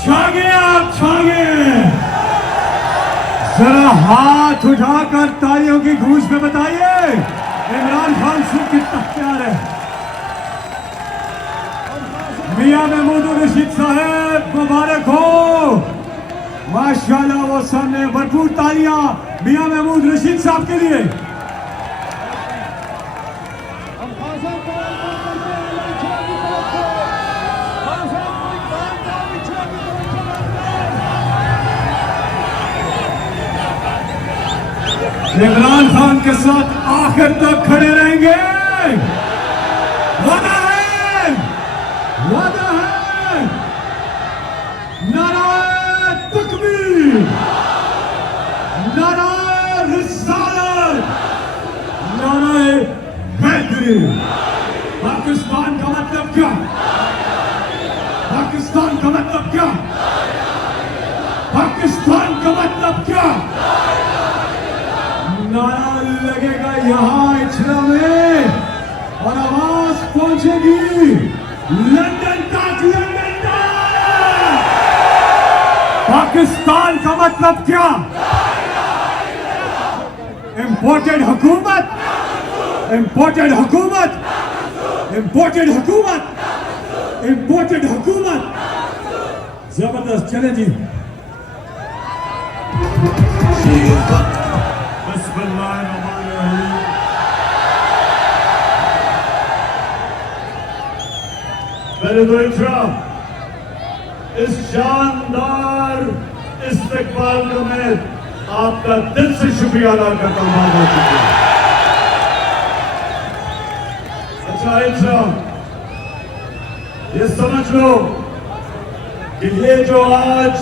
छागे आप छागे। जरा हाथ उठाकर तालियों की गूंज में बताइए इमरान खान सिंह कितना प्यार है। मियां महमूद रशीद साहब मुबारक हो। माशाल्लाह वो सामने भरपूर तालियां मियां महमूद रशीद साहब के लिए। इमरान खान के साथ आखिर तक खड़े रहेंगे। वादा है, वादा है। नारे तकबीर, नारे रिसालत, नारे हैदरी। पाकिस्तान का मतलब क्या? पाकिस्तान का मतलब क्या? पाकिस्तान का मतलब क्या? नारा लगेगा यहां इछरा में और आवाज पहुंचेगी लंदन तक, लंदन तक। पाकिस्तान का मतलब क्या? इंपोर्टेड हुकूमत, इंपोर्टेड हुकूमत, इंपोर्टेड हुकूमत, इंपोर्टेड हुकूमत। जबरदस्त, चले जी। मेरे दोस्तों, इस शानदार इस्तकबाल को मैं आपका दिल से शुक्रिया अदा करता हूं। बहुत बहुत शुक्रिया। अच्छा, ये समझ लो कि ये जो आज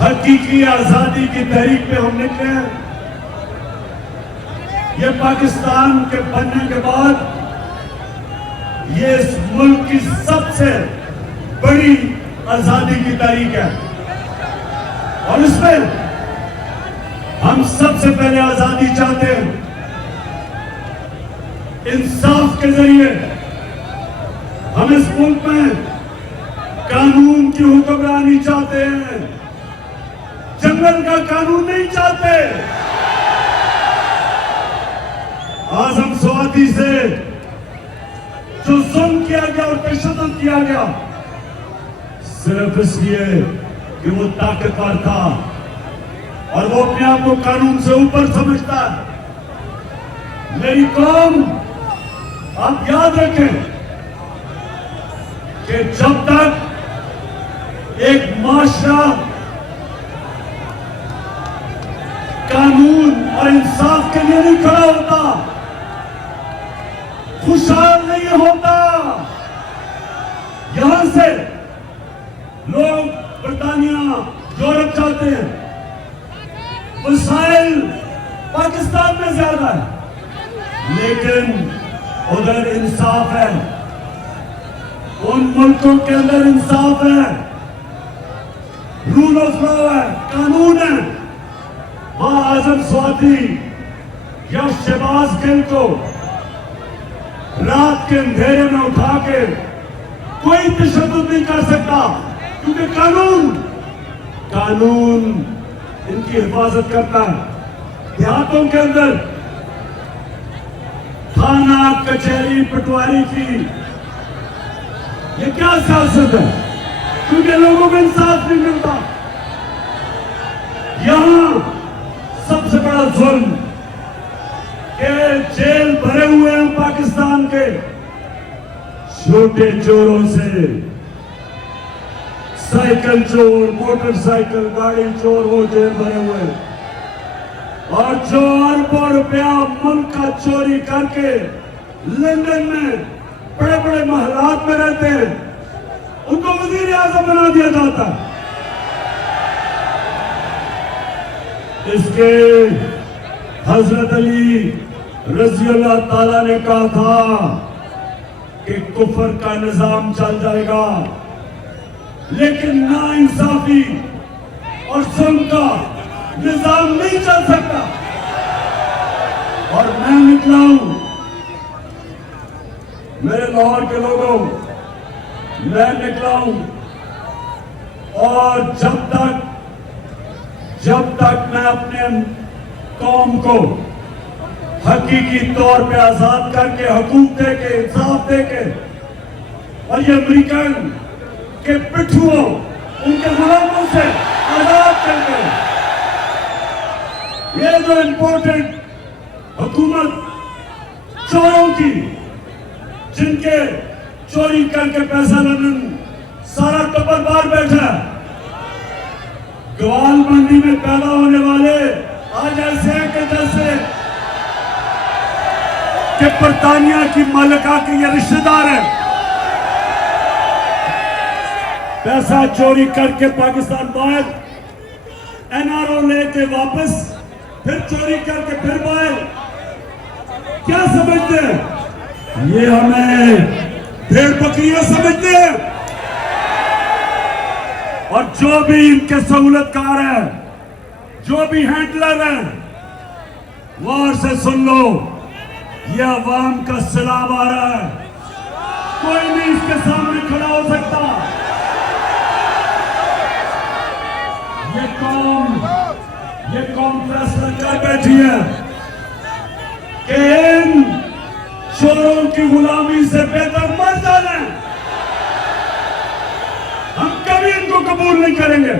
हकीकी आजादी की तहरीक पे हम निकले हैं, ये पाकिस्तान के बनने के बाद ये इस मुल्क की सबसे बड़ी आजादी की तारीख है। और इसमें हम सबसे पहले आजादी चाहते हैं इंसाफ के जरिए। हम इस मुल्क में कानून की हुक्मरानी चाहते हैं, जंगल का कानून नहीं चाहते। आजम स्वाति से जो जुल्म किया गया और तशद्दुद किया गया, सिर्फ इसलिए कि वो ताकतवर था और वो अपने आप को कानून से ऊपर समझता है। मेरी कौम, आप याद रखें कि जब तक एक माशरा कानून और इंसाफ के लिए नहीं खड़ा होता, खुशहाल नहीं होता। यहां से लोग बरतानिया, यूरोप जाते हैं, वसाइल पाकिस्तान में ज्यादा है, लेकिन उधर इंसाफ है। उन मुल्कों के अंदर इंसाफ है, रूल ऑफ लॉ है, कानून है। वहां आजम स्वाति या शहबाज गिल को रात के अंधेरे में उठा के कोई तशद्दुद नहीं कर सकता, क्योंकि कानून इनकी हिफाजत करता है। देहातों के अंदर थाना, कचहरी, पटवारी की ये क्या सियासत है? क्योंकि लोगों को इंसाफ नहीं मिलता। यहां सबसे बड़ा जुल्म के जेल भरे हुए हैं पाकिस्तान के छोटे चोरों से। साइकिल चोर, मोटरसाइकिल गाड़ी चोर, वो जेल भरे हुए हैं। और जो अरबों रुपया मुल्क का चोरी करके लंदन में बड़े बड़े महलात में रहते हैं, उनको वजीर आजम बना दिया जाता है। इसके हजरत अली रजी अल्लाह ताला ने कहा था कि कुफर का निजाम चल जाएगा, लेकिन नाइंसाफी और जुल्म का निजाम नहीं चल सकता। और मैं निकला हूं, मेरे लाहौर के लोगों, मैं निकला हूं और जब तक मैं अपने कौम को हकीकी तौर पे आजाद करके हुकूक दे के इंसाफ दे के और ये अमेरिकन के पिट्ठुओं उनके गुलामों से आजाद करके ये जो इम्पोर्टेंट हुकूमत चोरों की जिनके चोरी करके पैसा लंदन सारा टब्बर बाहर बैठा है, ग्वाल मंडी में पैदा होने वाले आज ऐसे हैं कि जैसे कि बरतानिया की मलिका के ये रिश्तेदार हैं। पैसा चोरी करके पाकिस्तान बाहर एनआरओ लेके वापस फिर चोरी करके फिर बाहर, क्या समझते हैं? ये हमें भेड़ बकरियां समझते हैं। और जो भी इनके सहूलतकार हैं, जो भी हैंडलर हैं, गौर से सुन लो, ये अवाम का सैलाब आ रहा है, कोई नहीं इसके सामने खड़ा हो सकता। ये कौम फैसला कर बैठी है कि इन चोरों की गुलामी से बेहतर मर जाना है। हम कभी इनको कबूल नहीं करेंगे।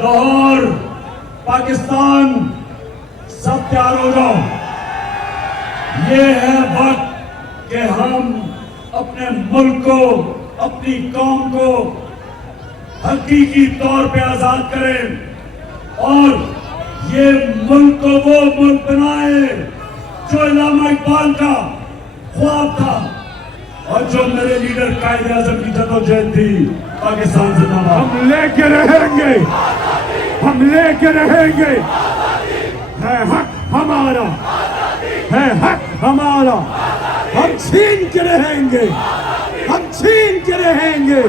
लाहौर, पाकिस्तान, सब तैयार हो जाओ। ये है वक्त कि हम अपने मुल्क को, अपनी कौम को हकीकी तौर पे आजाद करें और ये मुल्क को वो मुल्क बनाए जो इल्लामा इकबाल का ख्वाब था और जो मेरे लीडर कायदे आजम की जदोजहद थी। पाकिस्तान जिंदाबाद। हम लेके रहेंगे, हम लेके रहेंगे। है हक हमारा, है हक हमारा। हम छीन के रहेंगे, हम छीन के रहेंगे।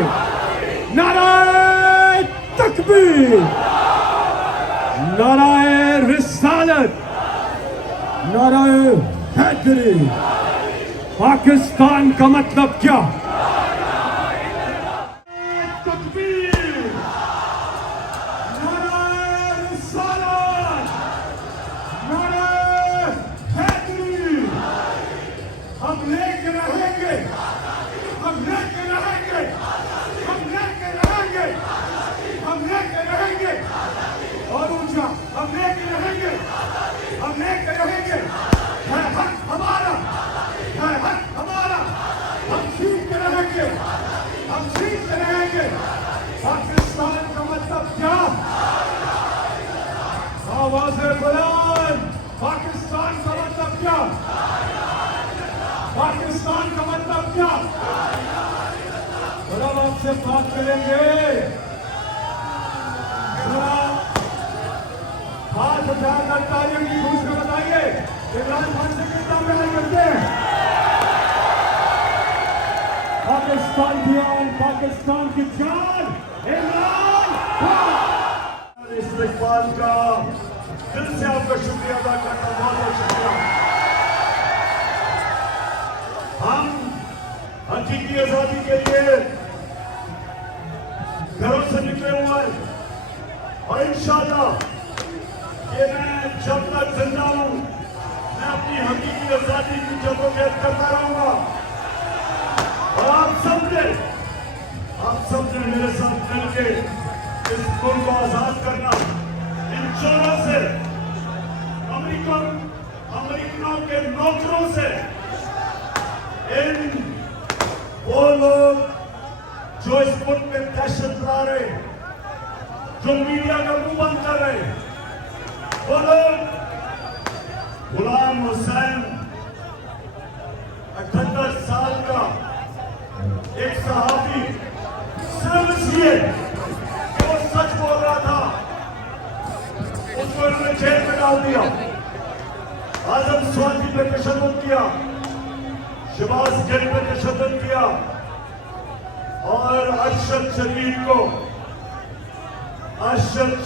नाराए तकबीर, नाराए रिसालत, नाराए हैदरी। पाकिस्तान का मतलब क्या? तकबीर, नाराए रिसालत, नाराए हैदरी। हम लेके रहेंगे, हम लेके रहेंगे, हम लेके रहेंगे, हम लेके रहेंगे। और ऊंचा, हम लेके रहेंगे, हम लेके रहेंगे। है हक हमारा, है हक हमारा। हम छीन के रहेंगे, हम छीन के रहेंगे। पाकिस्तान का मतलब क्या? आवाज़ें बुलंद। पाकिस्तान का मतलब क्या? पाकिस्तान का मतलब क्या? और अब आपसे बात करेंगे। जरा हाथ उठाकर तालियों की गूंज में बताइए इमरान खान से कितना प्यार करते हैं। पाकिस्तान की आन, पाकिस्तान की जान, इमरान खान। इस्तेकबाल का दिल से आपका शुक्रिया अदा करता हूं, बहुत बहुत शुक्रिया। हम हकीकी आजादी के लिए घरों से निकले हुए हैं और इंशाअल्लाह ये मैं जब तक जिंदा हूं मैं अपनी हकीकी आजादी की जदोजहद करता रहूंगा। और आप सब ने मेरे साथ मिलकर इस मुल्क को आजाद करना, इन चोरों से, अमेरिकनों के नौकरों से, इन वो लोग जो इस मुल्क में दहशत ला रहे, जो मीडिया का मुंह बंद कर रहे, वो लोग गुलाम हुसैन 78 साल का एक सहाबी सिर्फ इसलिए कि वो सच बोल रहा था उसको इन्होंने जेल में डाल दिया। आजम स्वाति पे तशद्दुद किया, शहबाज गिल पे तशद्दुद किया और अरशद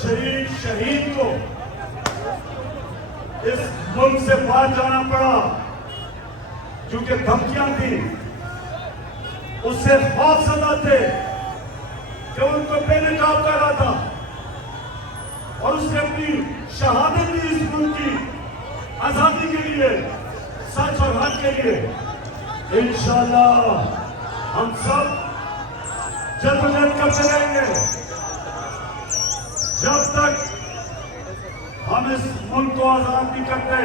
शरीफ शहीद को इस मुल्क से बाहर जाना पड़ा क्योंकि धमकियां थी। उससे खौफजदा थे जो उनको बेनकाब कर रहा था, और उसने अपनी शहादत दी इस मुल्क की आजादी के लिए, सच और हक के लिए। इंशाअल्लाह हम सब जद्दोजहद करते रहेंगे जब तक हम इस मुल्क को आजाद नहीं करते।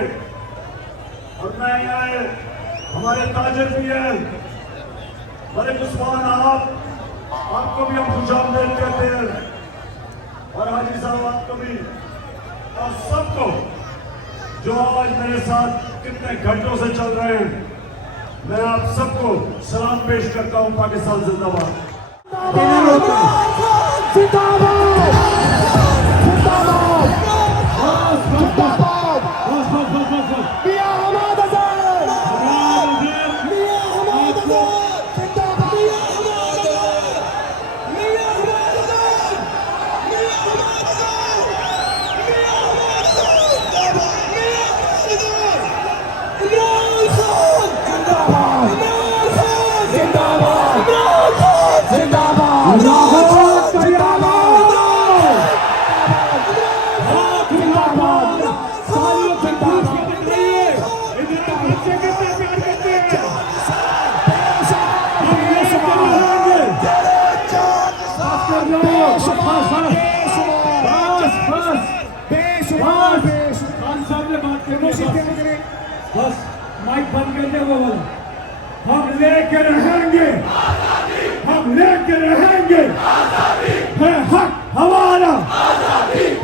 और मैं यहाँ हमारे ताजर भी हैं, मलिक उस्मान, आपको भी हम खुशामदीद कहते हैं, और हाजी साहब आपको भी, और सबको जो आज मेरे साथ कितने घंटों से चल रहे हैं। मैं आप सबको सलाम पेश करता हूं। पाकिस्तान जिंदाबाद। बस माइक बंद कर दे वो वाला। हम लेके रहेंगे, हम लेके रहेंगे। है हक हमारा,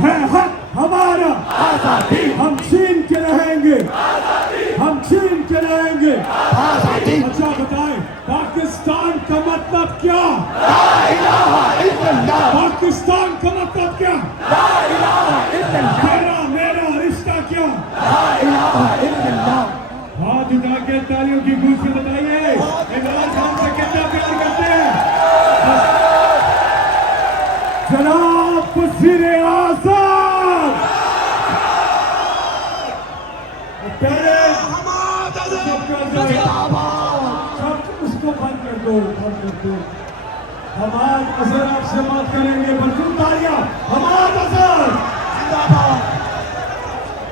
है हक हमारा। हम छीन के रहेंगे, हम छीन के रहेंगे। अच्छा बताएं, पाकिस्तान का मतलब क्या? पाकिस्तान का मतलब क्या? मेरा रिश्ता क्या? हाथ उठा के तालियों की गूंज से बताइए इमरान खान से कितना प्यार करते हैं। जनाब वज़ीर-ए-आज़म, उसको बंद कर दो, बंद कर दो। हमाद अजहर आपसे बात करेंगे। भरपूर तालियां हमाद अजहर जिंदाबाद।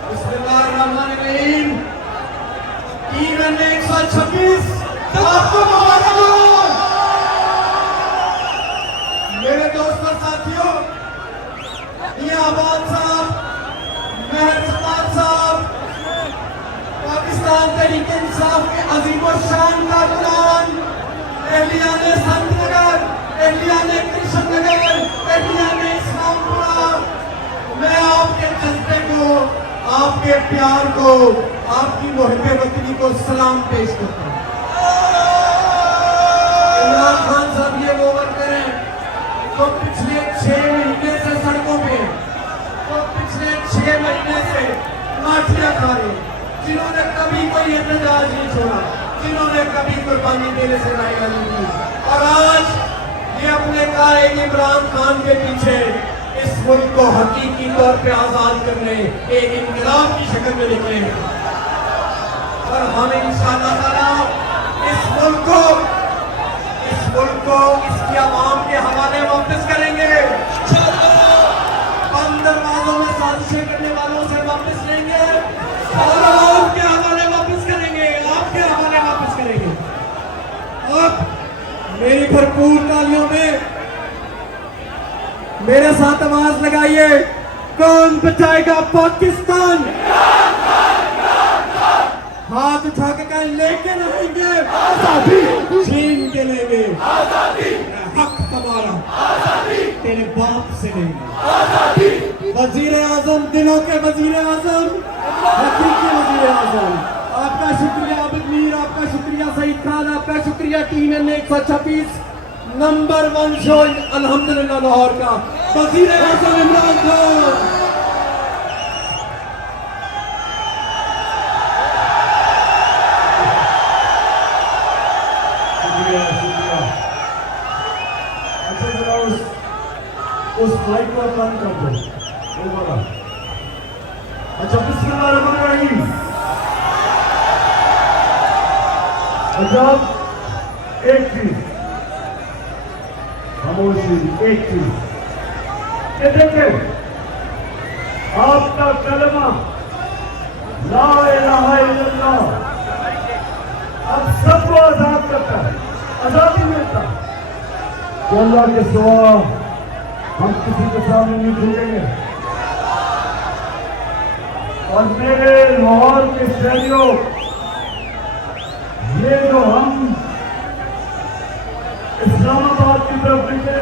बिस्मिल्लाहिर्रहमानिर्रहीम। टीम 126 आपको मुबारक हो। मेरे दोस्त और साथियों, मियाँबाद साहब, मेहर सतार साहब, पाकिस्तान तहरीक इंसाफ के अजीम और शान कारकुनान, एहलियाने संतनगर, एहलियाने कृष्णनगर, एहलियाने इस्लामपुरा, मैं आपके जज्बे को, आपके प्यार को, आपकी मोहब्बे वतनी को सलाम पेश करता हूँ। इमरान खान साहब ये वो वर्कर हैं तो पिछले 6 महीने से सड़कों पे, तो पिछले 6 महीने से लाठियां खा रहे हैं, जिन्होंने कभी कोई एहतजाज नहीं छोड़ा, जिन्होंने कभी कुर्बानी देने से राय नहीं की। और आज ये अपने कायद इमरान खान के पीछे इस मुल्क को हकीकी तौर पे आजाद करने एक इनकलाब की शक्ल में निकले हैं। और हम इंशाअल्लाह ताला इस मुल्क को इसकी आवाम के हवाले वापस करेंगे। बंद दरवाजों में साजिशें करने वालों से वापस लेंगे और आपके हवाले वापस करेंगे, आपके हवाले वापस करेंगे। अब मेरी भरपूर तालियों में मेरे साथ आवाज लगाइए, कौन बचाएगा पाकिस्तान? हाथ उठा के कहें, लेके रहेंगे आजादी, छीन के लेंगे आजादी, हक हमारा आजादी, तेरे बाप से लेंगे आजादी। वज़ीर-ए-आज़म, दिलों के वज़ीर-ए-आज़म, हकीकी वज़ीर-ए-आज़म, आपका शुक्रिया आबिद मीर, आपका शुक्रिया सईद खान, आपका शुक्रिया टीम 126 नंबर 1 शो अल्हम्दुलिल्लाह लाहौर का वज़ीर-ए-आज़म इमरान खान। अच्छा जरा उस माइक को बंद कर दो, वो वाला। अच्छा, बिस्मिल्लाहिर्रहमानिर्रहीम। अच्छा, एक चीज खामोशी एक चीज ये देखे, आपका कलमा ला इलाहा इल्लल्लाह अब सबको आजाद करता है, आजादी मिलता है। तो अल्लाह के सिवा हम किसी के सामने नहीं झुकेंगे। और मेरे लाहौर के शहरियों, ये जो हम इस्लामाबाद की तरफ निकले,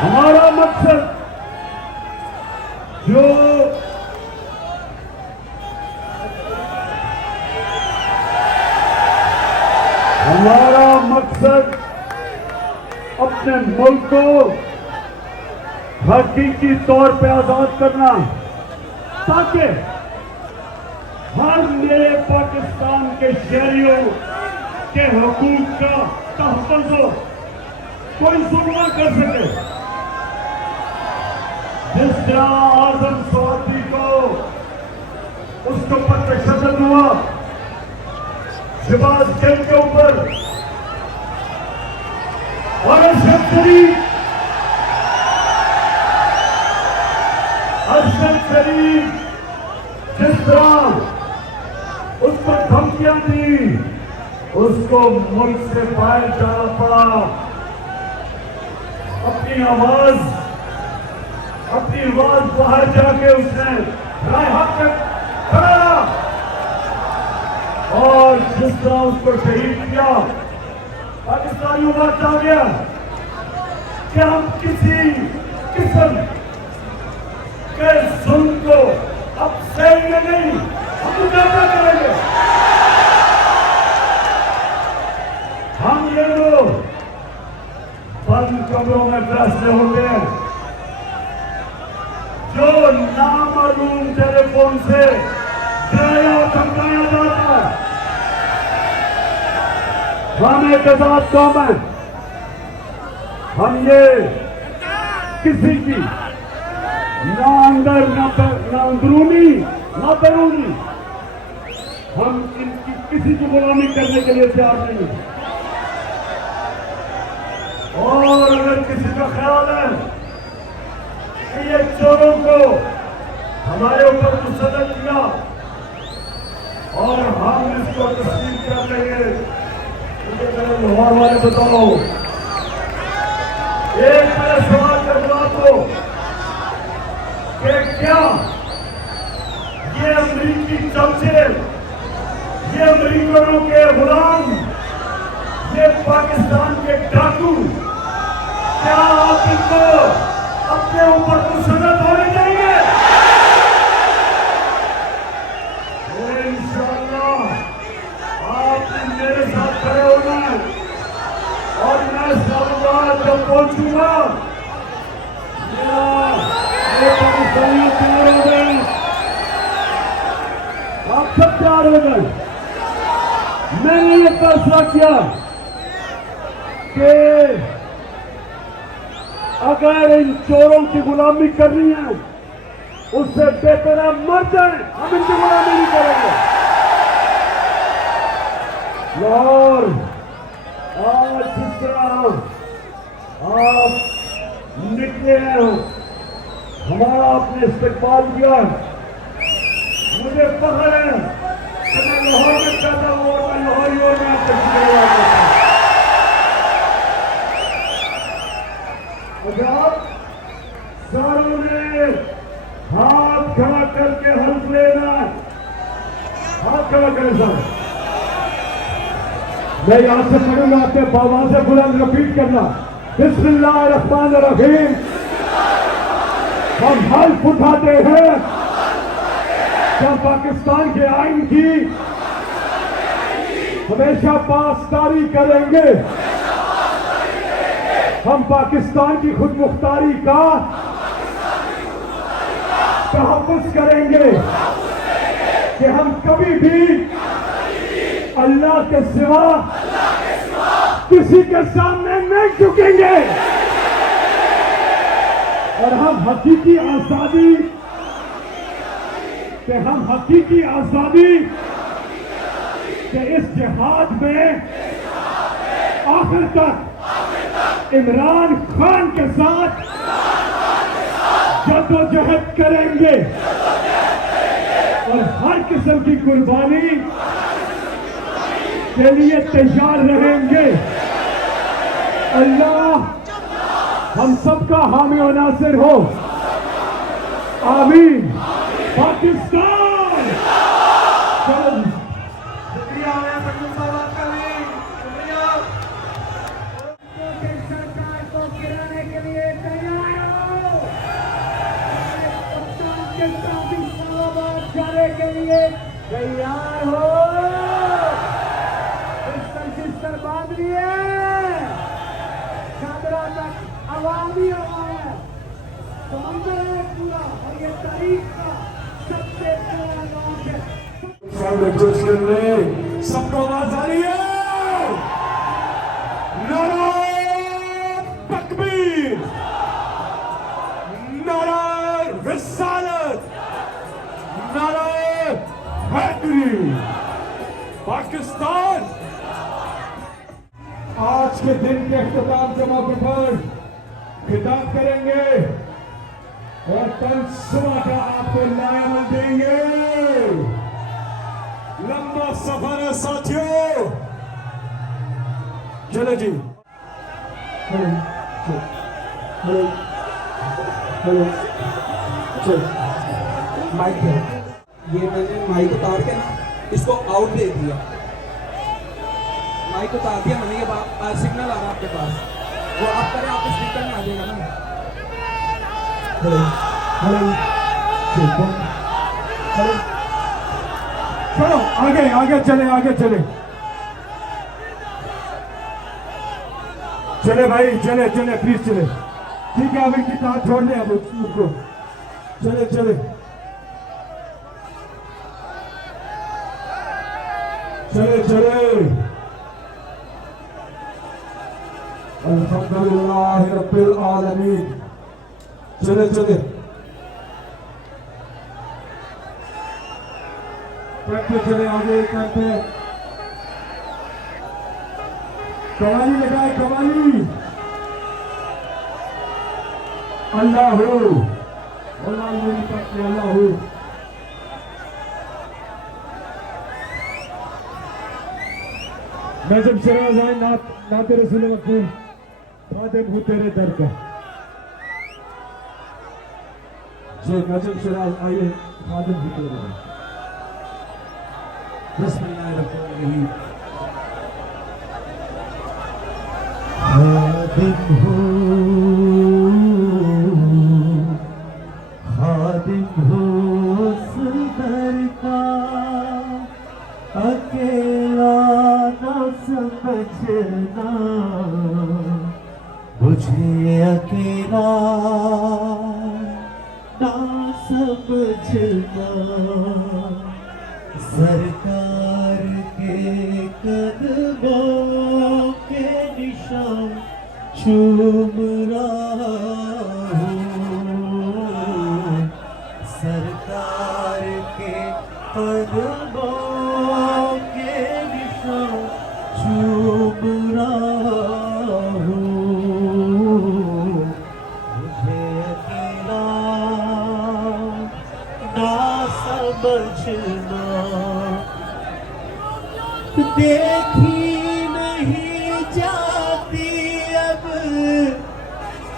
हमारा मकसद जो हमारा मकसद अपने मुल्क को हकीकी तौर पे आजाद करना, ताकि हर मेरे पाकिस्तान के शहरियों के हकूक का तहफ़्फ़ुज़ हो, कोई जुल्म न कर सके। जिस तरह आजम स्वाति को उसके ऊपर तशद्दुद हुआ, शहबाज गिल के ऊपर, और अरशद शरीफ जिस तरह उस पर धमकियां दी, उसको मुल्क से बाहर जाना पड़ा। अपनी आवाज बाहर जाके उसने राय हक खड़ा, और जिस तरह उसको शहीद किया, पाकिस्तानियों का आ गया कि हम किसी किस्म के जुल्म को अब सहेंगे नहीं, हम मुकाबला करेंगे। हम ये लोग बंद कमरों में फैसले होते हैं, जो नामालूम टेलीफोन से डराया धमकाया जाता है। हम एक आजाद कौम है, हम ये किसी की ना अंदर ना अंदरूनी ना बैरूनी, हम इनकी किसी की गुलामी करने के लिए तैयार नहीं। और अगर किसी का ख्याल है कि ये चोरों को हमारे ऊपर मुसल्लत किया और हम इसको तस्लीम कर लेंगे, लाहौर वाले बताओ, एक मेरा सवाल का जवाब दो कि क्या ये अमरीकी चमचे, ये अमरीकियों के गुलाम, ये पाकिस्तान के डाकू, क्या आप इनको अपने ऊपर मुसल्लत होने देंगे? इंशाअल्लाह आपने मेरे साथ खड़े होना है, और मैं इस्लामाबाद जब पहुंचूंगा, पाकिस्तानी तैयार हो गए, आप सब तैयार हो गए। मैंने ये फैसला किया कि अगर इन चोरों की गुलामी करनी है, उससे बेहतर है मर जाए, हम इनकी गुलामी नहीं करेंगे। और आज जिस तरह आप निकले हैं, हमारा आपने इस्तेमाल किया, मुझे फख्र है कि मैं लाहौर में पैदा हुआ और मैं लाहौरियों में आपको आप सारों ने हाथ खड़ा करके हल्फ लेना, हाथ खड़ा करें सर। मैं यहां से पढ़ूंगा, आपके बाबा से बुलंद रिपीट करना, बिस्मिल्लाहिर्रहमानिर्रहीम। हम हल्फ उठाते हैं कि हम पाकिस्तान के आइन की हमेशा पासदारी करेंगे, हम पाकिस्तान की खुद मुख्तारी का तहफ़्फ़ुज़ करेंगे कि हम कभी भी अल्लाह के सिवा किसी के सामने नहीं झुकेंगे, और हम हकीकी आजादी कि हम हकीकी आजादी के इस जिहाद में आखिर तक इमरान खान के साथ जद्दोजहद करेंगे और हर किस्म की कुर्बानी के लिए तैयार रहेंगे। अल्लाह हम सबका हामी और नासिर हो। आमीन। पाकिस्तान। शुक्रिया संजू साहब आपका भी शुक्रिया। सरकार को गिराने के लिए तैयार हो। कप्तान के साथ इस्लामाबाद जाने के लिए तैयार हो। सर बांध लिए चादरा तक आवामी है, समंदर है पूरा और ये तारीख का सबसे बड़ा लॉन्च है। जोश करने सबको आवाज आ रही है। नारा तकबीर, नारा रिसालत, नारा हैदरी। पाकिस्तान आज के दिन के इख्तिताम के मौके पर खिताब करेंगे और तंसुआ का आपको लायामल देंगे। लंबा सफर है साथियों। चलो जी। हेलो हेलो चल माइक है। ये मैंने माइक उतार के ना इसको आउट दे दिया। माइक उतार दिया मैंने, ये सिग्नल आ रहा है आपके पास, वो आप करें आपके स्पीकर में आ जाएगा ना। हेलो हेलो हेलो चलो आगे आगे चले, आगे चले, चले भाई, चले चले प्लीज चले। ठीक है, अब इनकी तार छोड़ दें अब उसको। चले चले चले चले। अल्हम्दुलिल्लाह रब्बिल आलमीन। चले चले करते चले आगे करते। कवाली लगाए कवाली। अल्लाह हो अल्लाह हो। मैं जब शराज आए नाते रसूल मकबूल खादिम हूँ तेरे दर का। जो नजम शराज आइए खादिम हूँ तेरे दर का। बिस्मिल्लाहिर्रहमानिर्रहीम। खादिम हूँ सदर का, अकेला न समझना मुझे, अकेला ना समझना। सरकार के कदमों के निशान चूम रहा हूँ। सरकार के कदमों के निशान चूम रहा हूँ। मुझे अकेला ना समझना। देखी नहीं जाती अब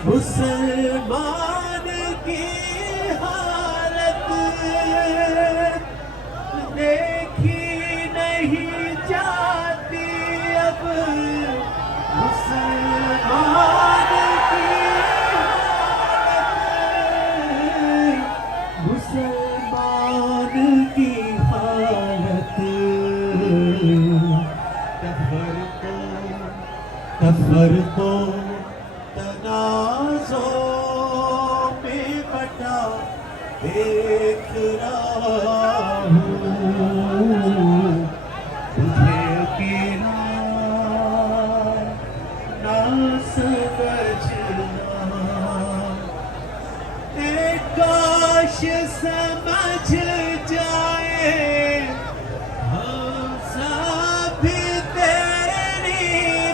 मुसलमान की हालत, देखी नहीं जाती अब मुसलमान की हालत, मुसलमान की हालत। कफर को तनाज़ों में बटा देख रहा हूँ। तुझे अकेला ना समझना। काश समझ जाए हम सब तेरी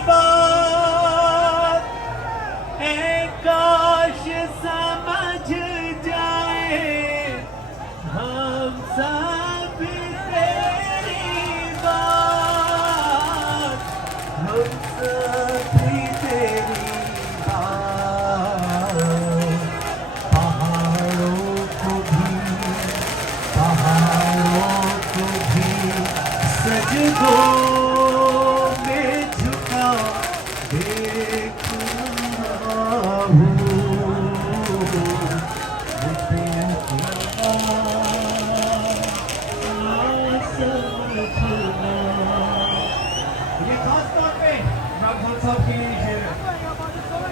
बात, ऐ काश समझ जाए हम सब तेरी बात, हम सब तेरी बात। सजदों में झुका देख रहा हूँ, ये खास तौर पे राघवन साहब के लिए शेर है।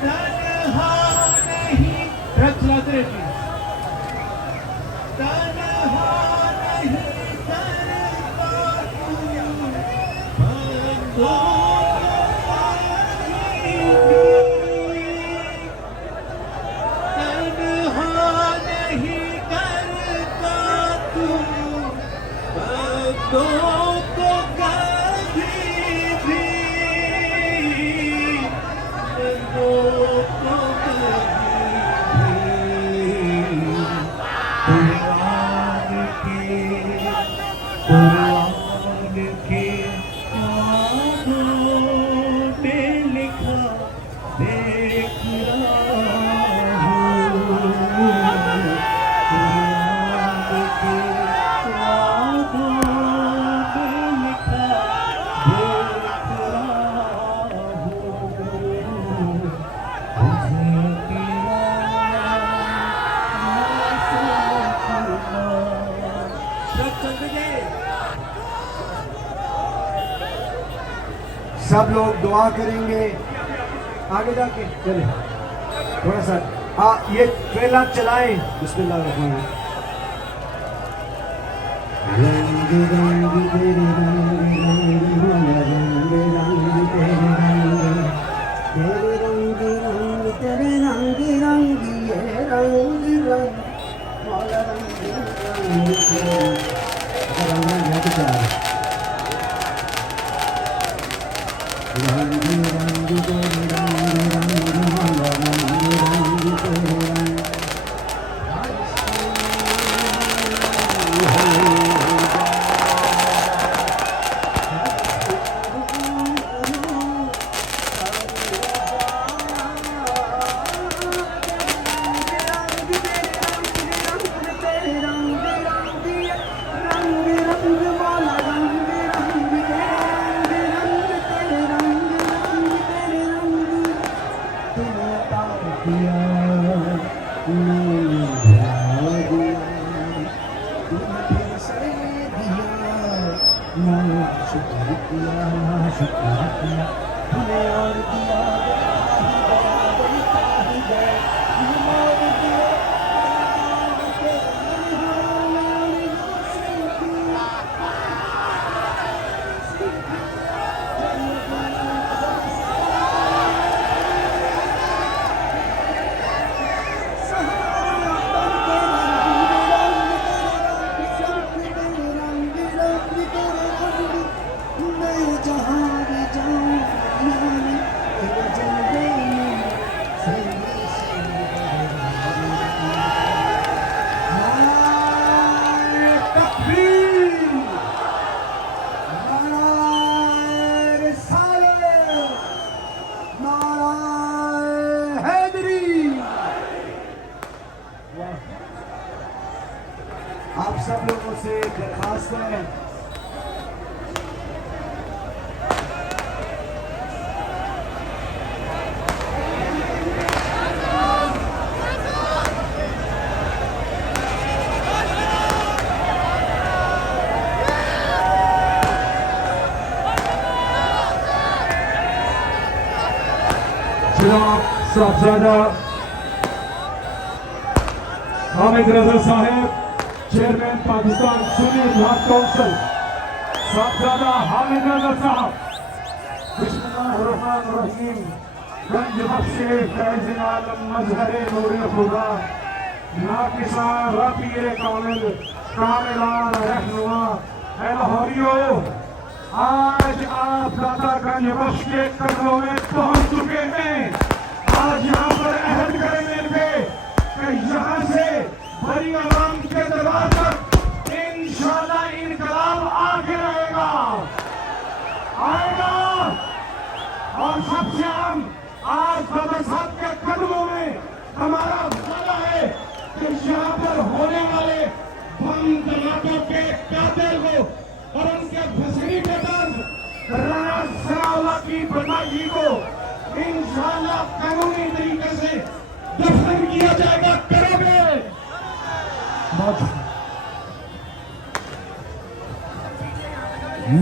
तन्हा नहीं रथ चलाते रहती है। तन्हा नहीं करता तू बंदों को कभी भी, बंदों को कभी भी। कुरान के में लिखा देख रहा हूँ, कुरान के में लिखा देख रहा हूँ, मुझे तेरा सब लोग दुआ करेंगे आगे जाके। चले थोड़ा सा ये ट्रेलर चलाएं। बिस्मिल्लाह रहमान रंग रंग तेरे रंग रंग रंग तेरे रंग तेरे रंग तेरे रंग रंग ये रंग रंग वाला रंग रंग आप सब लोगों से दरखास्त है जनाब साहबजादा हामिद रजा साहब, चेयरमैन पाकिस्तान सुन्नी इत्तेहाद काउंसिल, साहबजादा हामिद रजा साहब। बिस्मिल्लाहिर्रहमानिर्रहीम। गंज बख्शे फैज़ आलम मजहरे नूरे खुदा नाकिसान रफ़ीए कामिल कामिलान रहनुमा है लाहौरियों, आज आप दातागंज बख्श के कदमों में पहुंच चुके हैं। आज यहाँ पर अहद करेंगे कि यहाँ से बड़ी आवाम के दरबार तक इंशाअल्लाह इनकलाब आगे रहेगा, आएगा। और सबसे अहम, आज बाबा साहब के कदमों में हमारा वादा है कि यहाँ पर होने वाले बम धमाकों के कातिल को और उनके फैसिलिटेटर राना सनाउल्लाह की बदमाशी को इंशाअल्लाह कानूनी तरीके से दफन किया जाएगा। करेंगे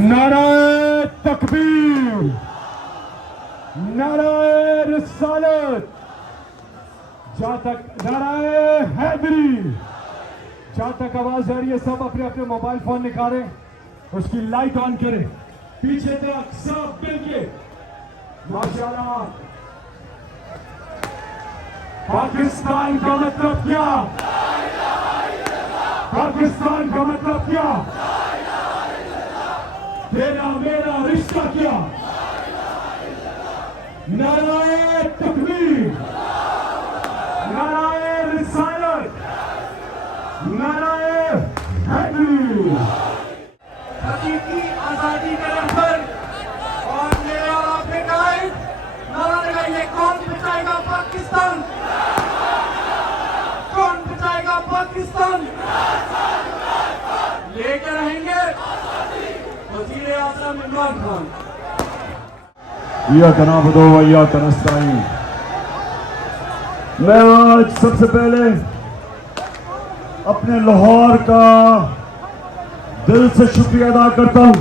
नाराए तकबीर, नाराए रिसालत, जहाँ तक नाराए हैदरी, जहाँ तक आवाज आ रही है सब अपने अपने मोबाइल फोन निकालें, उसकी लाइट ऑन करें, पीछे तक सब मिलके माशाल्लाह। पाकिस्तान का मतलब क्या? पाकिस्तान का मतलब क्या? तेरा मेरा रिश्ता क्या? नाराए तकबीर, नाराए रिसालत, नाराए हैदरी। हकीकी आजादी का रहबर और मेरा आपके गाइड नारा लगाइए, कौन बचाएगा पाकिस्तान? कौन बचाएगा पाकिस्तान? लेकर रहेंगे वज़ीर आज़म इमरान खान। इय्याका नअबुदु व इय्याका नस्तईन। मैं आज सबसे पहले अपने लाहौर का दिल से शुक्रिया अदा करता हूं।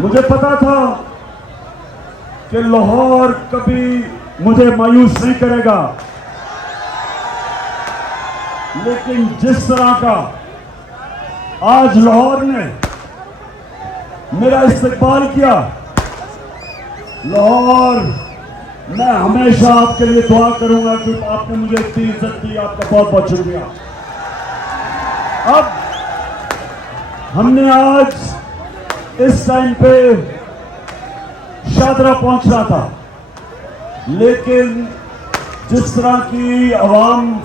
मुझे पता था कि लाहौर कभी मुझे मायूस नहीं करेगा, लेकिन जिस तरह का आज लाहौर ने मेरा इस्तकबाल किया, लाहौर, मैं हमेशा आपके लिए दुआ करूंगा कि आपने मुझे इतनी इज्जत दी, आपका बहुत बहुत शुक्रिया। अब हमने आज इस टाइम पे शादरा पहुंचना था, लेकिन जिस तरह की आवाम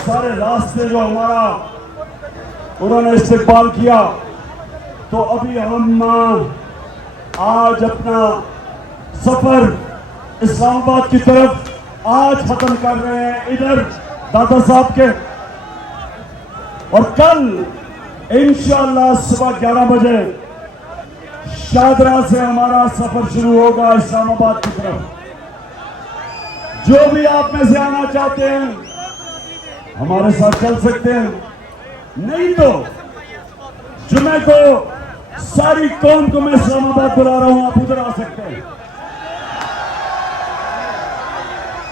सारे रास्ते जो हमारा उन्होंने इस्तेमाल किया, तो अभी हम आज अपना सफर इस्लामाबाद की तरफ आज खत्म कर रहे हैं इधर दादा साहब के, और कल इंशाअल्लाह सुबह 11 बजे शादरा से हमारा सफर शुरू होगा इस्लामाबाद की तरफ। जो भी आप में से आना चाहते हैं हमारे साथ चल सकते हैं, नहीं तो जुमे को सारी कौम को मैं इस्लामाबाद बुला रहा हूं, आप उधर आ सकते हैं।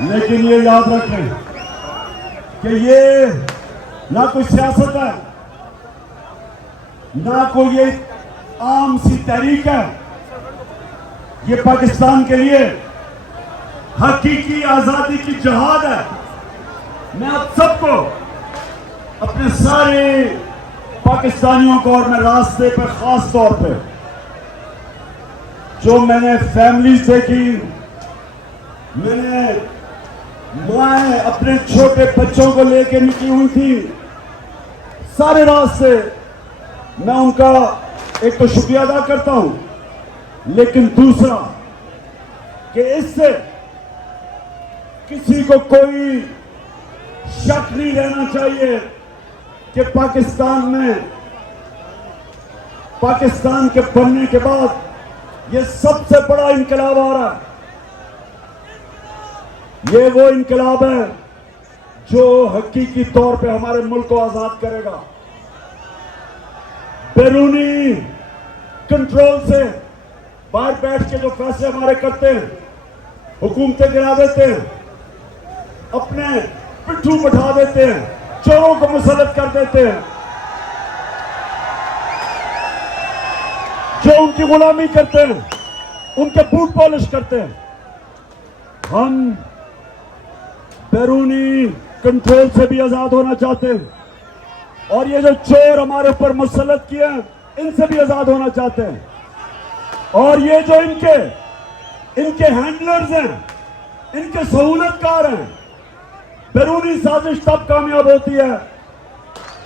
लेकिन ये याद रखें कि ये ना कोई सियासत है, ना कोई ये आम सी तहरीक है, ये पाकिस्तान के लिए हकीकी आजादी की जहाद है। मैं आप सबको, अपने सारे पाकिस्तानियों को, और मैं रास्ते पर खास तौर पे जो मैंने फैमिलीज देखी, मैंने माएँ अपने छोटे बच्चों को लेकर निकली हुई थी सारे रास्ते, मैं उनका एक तो शुक्रिया अदा करता हूं, लेकिन दूसरा कि इससे किसी को कोई शक नहीं रहना चाहिए कि पाकिस्तान के बनने के बाद ये सबसे बड़ा इनकलाब आ रहा है। ये वो इनकलाब है जो हकीकी तौर पे हमारे मुल्क को आजाद करेगा। बैरूनी कंट्रोल से बाहर बैठ के जो फैसले हमारे करते हैं, हुकूमतें गिरा देते हैं, अपने पिट्ठू बैठा देते हैं, चोरों को मुसल्लत कर देते हैं, जो उनकी गुलामी करते हैं, उनके बूट पॉलिश करते हैं, हम बैरूनी कंट्रोल से भी आजाद होना चाहते हैं और ये जो चोर हमारे ऊपर मुसल्लत किए हैं इनसे भी आजाद होना चाहते हैं। और ये जो इनके हैंडलर्स हैं, इनके सहूलतकार हैं, बैरूनी साजिश तब कामयाब होती है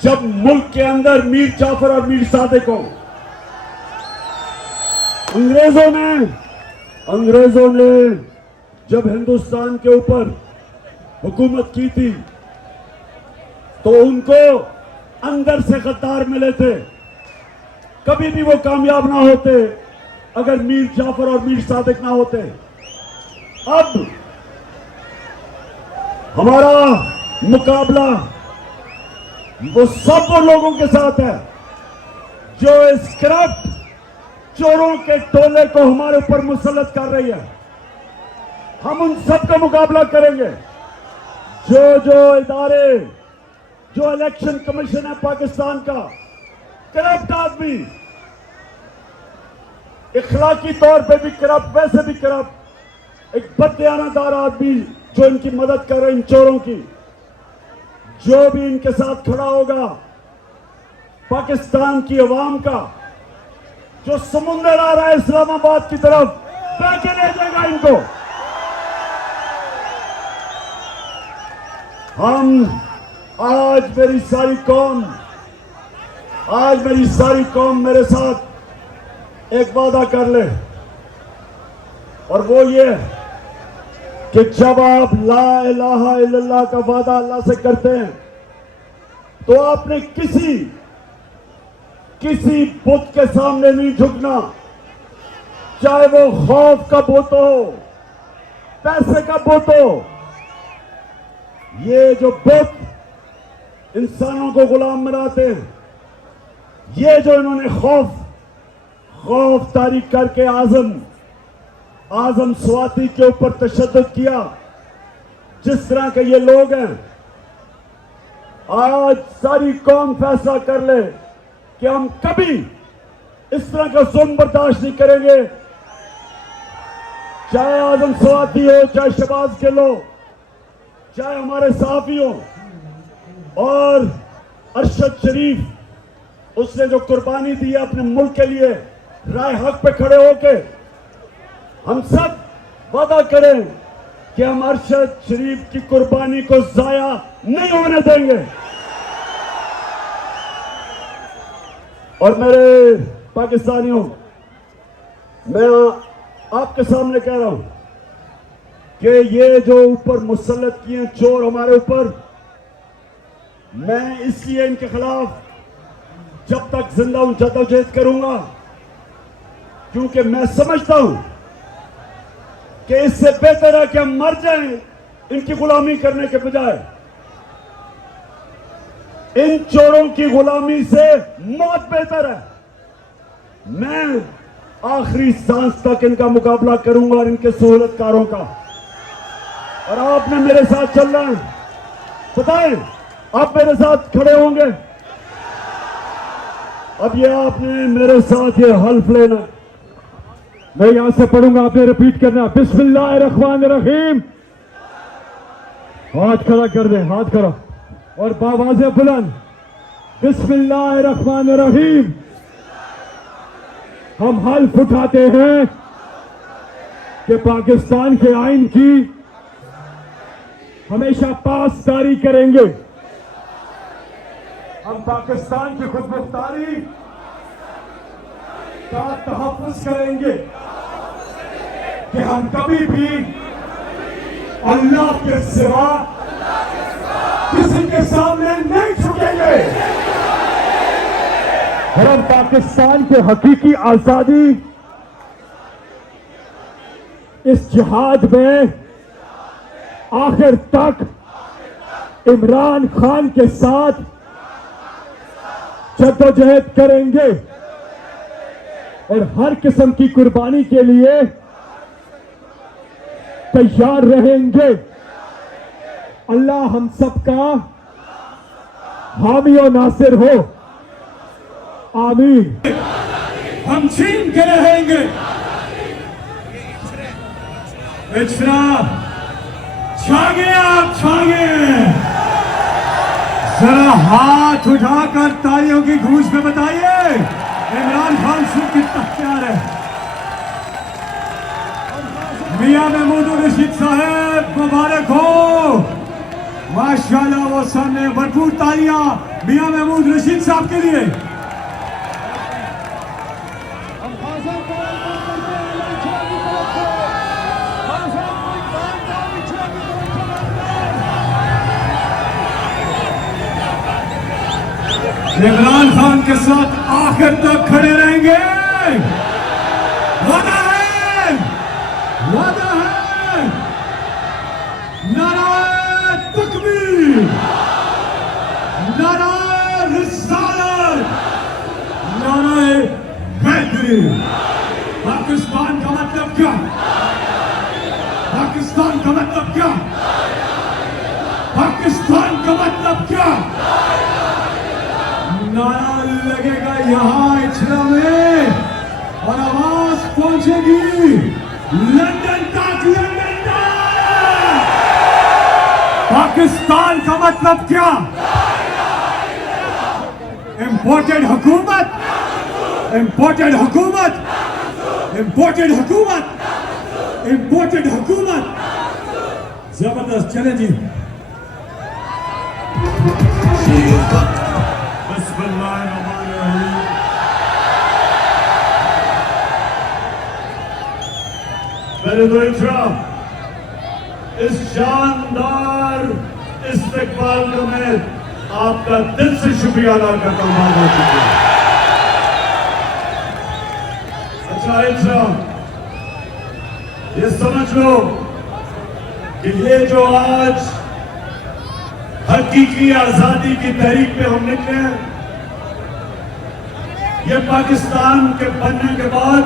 जब मुल्क के अंदर मीर जाफर और मीर सादिक को अंग्रेजों ने जब हिंदुस्तान के ऊपर हुकूमत की थी तो उनको अंदर से गद्दार मिले थे, कभी भी वो कामयाब ना होते अगर मीर जाफर और मीर सादिक ना होते। अब हमारा मुकाबला वो सब वो लोगों के साथ है जो इस करप्ट चोरों के टोले को हमारे ऊपर मुसल्लत कर रही है। हम उन सब का मुकाबला करेंगे। जो इदारे, जो इलेक्शन कमीशन है पाकिस्तान का, करप्ट आदमी, इखलाकी तौर पे भी करप्ट, वैसे भी करप्ट, एक बददियानतदार आदमी जो इनकी मदद कर रहे हैं इन चोरों की, जो भी इनके साथ खड़ा होगा पाकिस्तान की अवाम का, जो समुंदर आ रहा है इस्लामाबाद की तरफ, बह के ले जाएगा इनको। हम आज मेरी सारी कौम मेरे साथ एक वादा कर ले, और वो ये कि जब आप ला इलाहा इल्लल्लाह का वादा अल्लाह से करते हैं तो आपने किसी बुत के सामने नहीं झुकना, चाहे वो खौफ का बुत हो, पैसे का बुत हो। ये जो बुत इंसानों को गुलाम बनाते हैं, ये जो इन्होंने खौफ तारी करके आजम स्वाति के ऊपर तशद्दुद किया, जिस तरह के ये लोग हैं, आज सारी कौम फैसला कर ले कि हम कभी इस तरह का जुल्म बर्दाश्त नहीं करेंगे। चाहे आजम स्वाति हो, चाहे शहबाज गिल हो, चाहे हमारे सहाफी हो, और अरशद शरीफ, उसने जो कुर्बानी दी है अपने मुल्क के लिए, राय हक पे खड़े होके हम सब वादा करें कि हम अरशद शरीफ की कुर्बानी को जाया नहीं होने देंगे। और मेरे पाकिस्तानियों, मैं आपके सामने कह रहा हूं कि ये जो ऊपर मुसल्लत किए चोर हमारे ऊपर, मैं इसलिए इनके खिलाफ जब तक जिंदा हूं जद्दोजहद करूंगा, क्योंकि मैं समझता हूं कि इससे बेहतर है कि हम मर जाएं इनकी गुलामी करने के बजाय। इन चोरों की गुलामी से मौत बेहतर है। मैं आखिरी सांस तक इनका मुकाबला करूंगा और इनके सहूलतकारों का। और आपने मेरे साथ चलना है, बताएं, आप मेरे साथ खड़े होंगे। अब ये आपने मेरे साथ ये हल्फ लेना। मैं यहां से पढ़ूंगा, आपने रिपीट करना। बिस्मिल्लाहिर्रहमानिर्रहीम। हाथ खड़ा कर दे, हाथ खड़ा, और बावाज़े बुलंद, बिस्मिल्लाहिर्रहमानिर्रहीम। हम हल्फ उठाते हैं कि पाकिस्तान के आइन की हमेशा पासदारी करेंगे। हम पाकिस्तान की खुदमुख्तारी का तहफ़्फ़ुज़ करेंगे कि हम कभी भी अल्लाह के सिवा किसी के सामने नहीं झुकेंगे। और हम पाकिस्तान के हकीकी आजादी इस जिहाद में आखिर तक इमरान खान के साथ जद्दोजहद करेंगे और हर किस्म की कुर्बानी के लिए तैयार रहेंगे। अल्लाह हम सबका हामी और नासिर हो, आमीन। हम छीन के रहेंगे। इजरा छागे आप छागे। जरा हाथ उठाकर तालियों की गूंज में बताइए इमरान खान सिंह कितना प्यार है। मियां महमूद रशीद साहब मुबारक हो। माशाल्लाह वो सामने भरपूर तालियां मियां महमूद रशीद साहब के लिए। इमरान खान के साथ आखिर तक खड़े रहेंगे। वादा है, वादा है। नाराए तकबीर, नाराए रिसालत, नाराए हैदरी। पाकिस्तान का मतलब क्या? पाकिस्तान का मतलब क्या? पाकिस्तान का मतलब क्या? नारा लगेगा यहां इछला में और आवाज पहुंचेगी लंदन तक, लंदन तक। पाकिस्तान का मतलब क्या? इंपोर्टेड हुकूमत, इंपोर्टेड हुकूमत, इंपोर्टेड हुकूमत, इंपोर्टेड हुकूमत। जबरदस्त, चले जी। मेरे दोस्तों, इस शानदार इस्तकबाल का मैं आपका दिल से शुक्रिया अदा करता हूं। बहुत शुक्रिया। अच्छा इंसान, ये समझ लो कि ये जो आज हकीकी आजादी की तहरीक पे हम निकले हैं, ये पाकिस्तान के बनने के बाद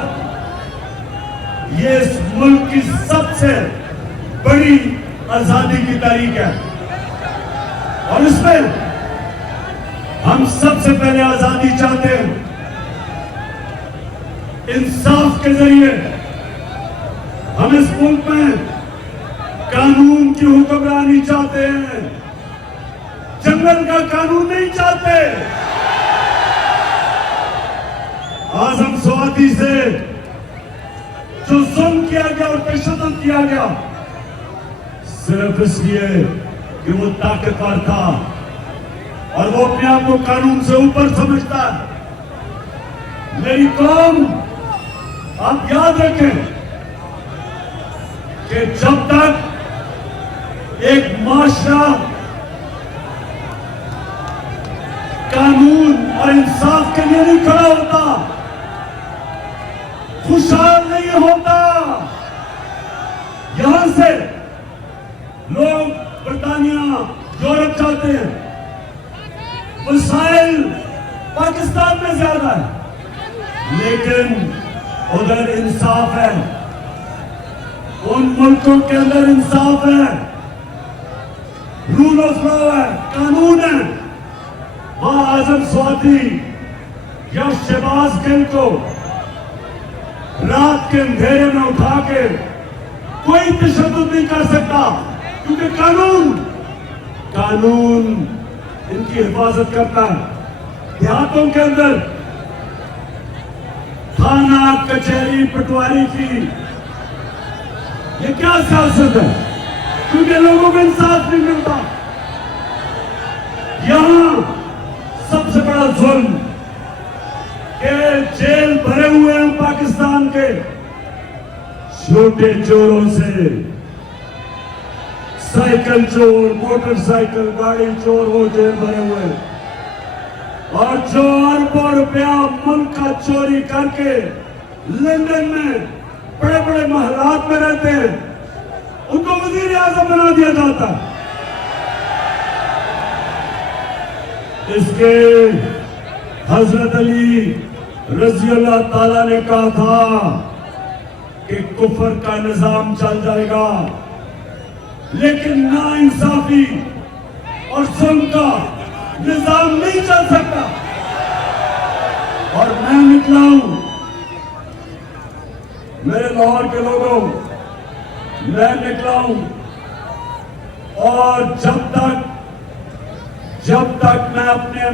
ये इस मुल्क की सबसे बड़ी आजादी की तारीख है। और इसमें हम सबसे पहले आजादी चाहते हैं इंसाफ के जरिए। हम इस मुल्क में कानून की हुक्मरानी चाहते हैं, जंगल का कानून नहीं चाहते। आजम स्वाति से जो जुल्म किया गया और तशद्दुद किया गया, सिर्फ इसलिए कि वो ताकतवर था और वो अपने आप को कानून से ऊपर समझता है। मेरी कौम, आप याद रखें कि जब तक एक माशरा कानून और इंसाफ के लिए नहीं खड़ा होता, खुशहाल नहीं होता। यहां से लोग बरतानिया, यूरोप जाते हैं, वसाइल पाकिस्तान में ज्यादा है, लेकिन उधर इंसाफ है। उन मुल्कों के अंदर इंसाफ है, रूल ऑफ लॉ है, कानून है। वहां आजम स्वाति या शहबाज गिल को रात के अंधेरे में उठा के कोई तशद्दुद नहीं कर सकता, क्योंकि कानून इनकी हिफाजत करता है। देहातों के अंदर थाना, कचहरी, पटवारी की ये क्या सियासत है? क्योंकि लोगों को इंसाफ नहीं मिलता। यहां सबसे बड़ा जुल्म के जेल भरे हुए हैं पाकिस्तान के छोटे चोरों से। साइकिल चोर, मोटरसाइकिल गाड़ी चोर, वो जेल भरे हुए हैं। और जो अरबों रुपया मुल्क का चोरी करके लंदन में बड़े बड़े महलात में रहते हैं, उनको वजीर आजम बना दिया जाता है। इसके हजरत अली रजी अल्लाह ताला ने कहा था कि कुफर का निजाम चल जाएगा, लेकिन नाइंसाफी और जुल्म का निजाम नहीं चल सकता। और मैं निकला हूं, मेरे लाहौर के लोगों, मैं निकला हूं और जब तक मैं अपने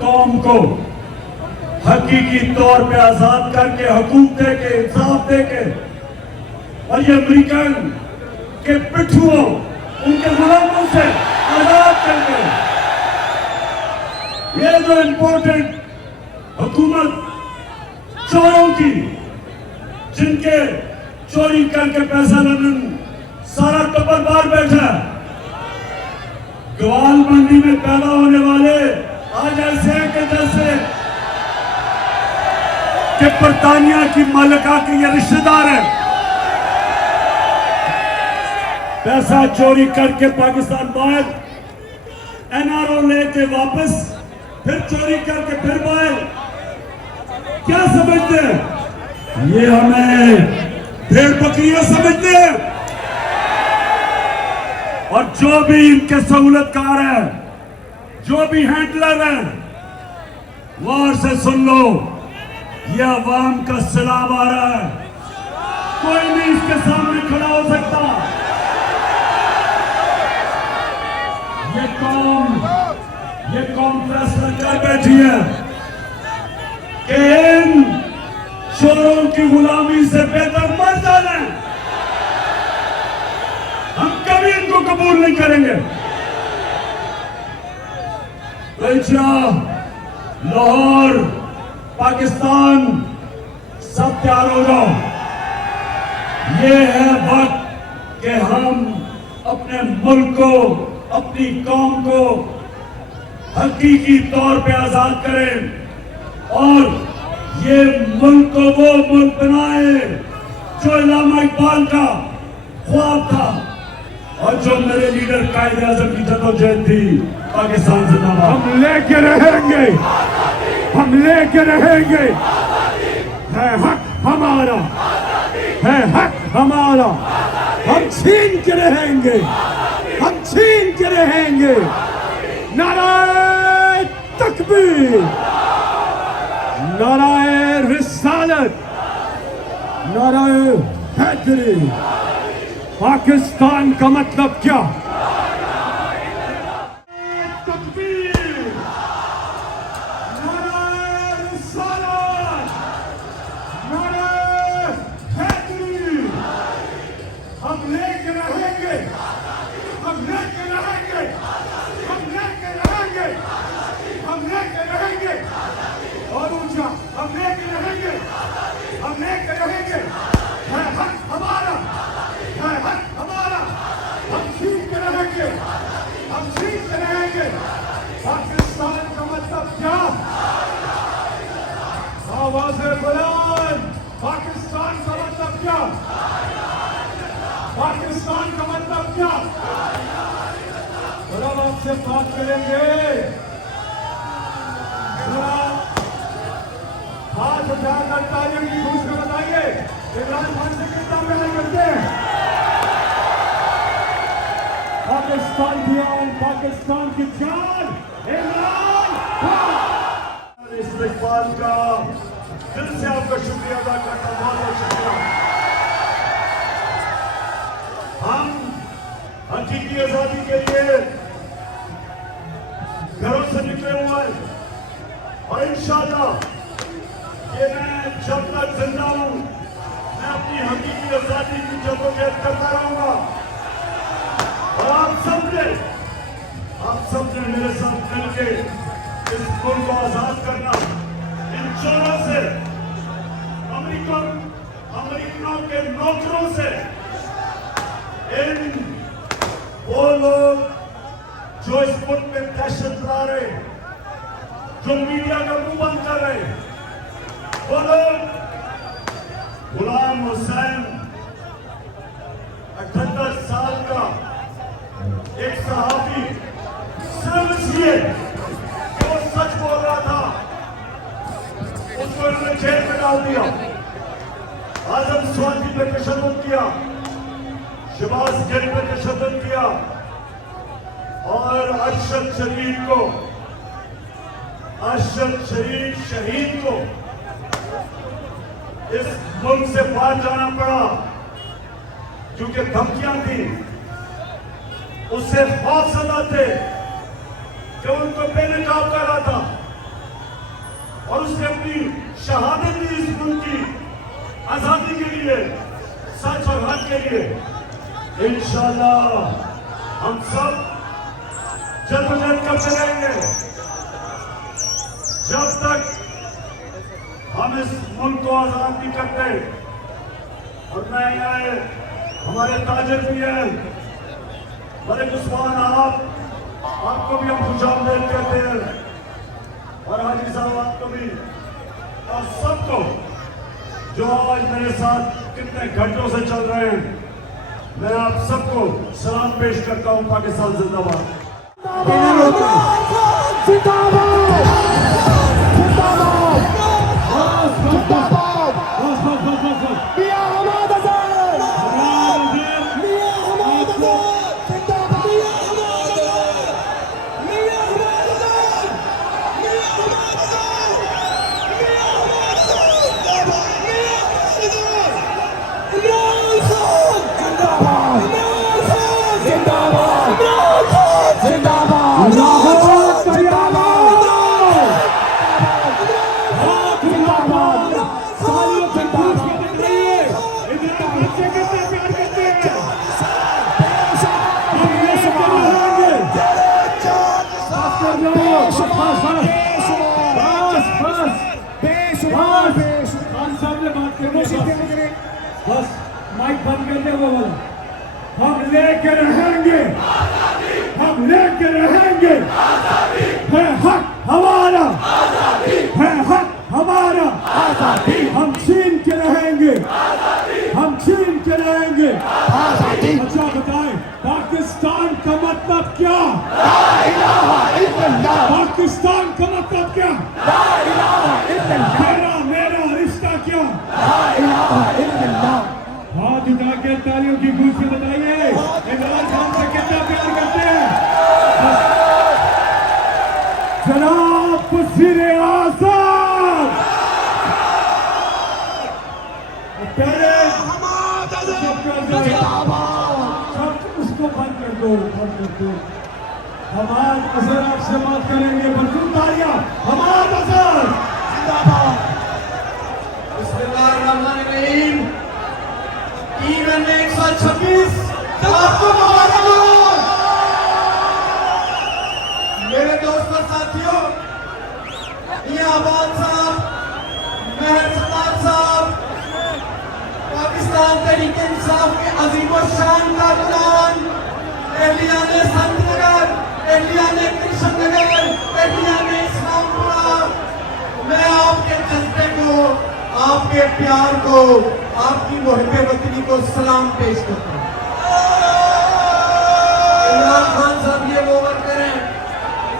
कौम को हकीकी तौर पे आजाद करके हकूक दे के इंसाफ दे के और ये अमेरिकन के पिट्ठुओं उनके गुलामों से आजाद करके ये जो इंपॉर्टेंट हुकूमत चोरों की जिनके चोरी करके पैसा लंदन सारा टब्बर बाहर बैठा है, ग्वाल मंडी में पैदा होने वाले आज ऐसे हैं कि जैसे कि बरतानिया की मलिका के ये रिश्तेदार हैं। पैसा चोरी करके पाकिस्तान बाहर एनआरओ लेके वापस फिर चोरी करके फिर बाहर, क्या समझते हैं? ये हमें भेड़ बकरियां समझते हैं। और जो भी इनके सहूलतकार हैं, जो भी हैंडलर हैं, गौर से सुन लो, ये अवाम का सैलाब आ रहा है, कोई नहीं इसके सामने खड़ा हो सकता। ये कौम फैसला कर बैठी है कि इन चोरों की गुलामी से बेहतर मर जाना। हम कभी इनको कबूल नहीं करेंगे। लाहौर, पाकिस्तान, सब तैयार हो जाओ। ये है वक्त कि हम अपने मुल्क को, अपनी कौम को हकीकी तौर पे आजाद करें और ये मुल्क को वो मुल्क बनाए जो इलामा इकबाल का ख्वाब था और जो मेरे लीडर कायदे आजम की जदोजहद थी। पाकिस्तान जिंदाबाद। हम लेके रहेंगे, हम लेके रहेंगे। है हक हमारा, है हक हमारा। हम छीन के रहेंगे, हम छीन के रहेंगे। नाराए तकबीर, नाराए रिसालत, नाराए हैदरी। पाकिस्तान का मतलब क्या? तकबीर, नाराए रिसालत, नाराए हैदरी। हम लेके रहेंगे, हम लेके रहेंगे, हम लेके रहेंगे, हम लेके रहेंगे। और ऊंचा हम लेके रहेंगे, हम लेके रहेंगे। है हक हमारा, है हक हमारा। हम छीन के रहेंगे, हम छीन के रहेंगे। पाकिस्तान का मतलब क्या? आवाज़े बुलंद। पाकिस्तान का मतलब क्या? पाकिस्तान का मतलब क्या? और अब आपसे बात करेंगे। हाथ उठाकर तालियों की गूंज में बताइए इमरान खान से कितना प्यार करते हैं। पाकिस्तान की आन, पाकिस्तान की जान, इमरान खान। इस्तेकबाल का दिल से आपका शुक्रिया अदा करता हूं, बहुत बहुत शुक्रिया। हम हकीकी आजादी के लिए घरों से निकले हुए हैं और इंशाअल्लाह ये मैं जब तक जिंदा हूं मैं अपनी हकीकी आजादी की जदोजहद करता रहूंगा। और आप सबने मेरे साथ मिलके इस मुल्क को आजाद करना, इन चोरों से, अमेरिकनों के नौकरों से, इन वो लोग जो इस मुल्क में दहशत ला रहे, जो मीडिया का मुंह बंद कर रहे, वो लोग गुलाम हुसैन 78 साल का एक सहाफी सिर्फ इसलिए कि वो सच बोल रहा था उसको इन्होंने जेल में डाल दिया। आजम स्वाति पे तशद्दुद किया, शहबाज गिल पे तशद्दुद किया और अरशद शरीफ शहीद को इस मुल्क से बाहर जाना पड़ा क्योंकि धमकियां थी। उससे खौफ सताते कि उनको बेनकाब कर रहा था और उसने अपनी शहादत दी इस मुल्क की आजादी के लिए, सच और हक के लिए। इंशाअल्लाह हम सब जद्दोजहद करते रहेंगे जब तक हम इस मुल्क को आजाद नहीं करते। और मैं यहाँ हमारे ताजिर भी हैं, मलिक उस्मान, आपको भी हम खुशामदीद कहते हैं, और हाजी साहब आपको भी, और सबको जो आज मेरे साथ कितने घंटों से चल रहे हैं, मैं आप सबको सलाम पेश करता हूं। पाकिस्तान जिंदाबाद। बस माइक बंद कर दे वो वाला। हम लेके रहेंगे, हम लेके रहेंगे, है हक हमारा, है हक हमारा, हम छीन के रहेंगे, हम छीन के रहेंगे। अच्छा बताएं, पाकिस्तान का मतलब क्या? पाकिस्तान का मतलब क्या? मेरा रिश्ता क्या? हाथ उठा के तालियों की गूंज से बताइए इमरान खान से कितना प्यार करते हैं। जनाब वज़ीर आज़म, उसको बंद कर दो, बंद कर दो। हमाद अजहर आपसे बात करेंगे, भरपूर तालियां हमाद अजहर जिंदाबाद। बिस्मिल्लाहिर्रहमानिर्रहीम। ईवन 126 आपको मुबारक हो। मेरे दोस्त और साथियों, मियाँबाद साहब, महर सत्तार साहब, पाकिस्तान तहरीक इंसाफ के अजीम और शान कारकुनान, एहलियाने संतनगर, एहलियाने कृष्णनगर, एहलियाने इस्लामपुरा, मैं आपके जज्बे को, आपके प्यार को, आपकी मोहब्बे वतनी को सलाम पेश करता हूँ। इमरान खान साहब ये वो वर्कर हैं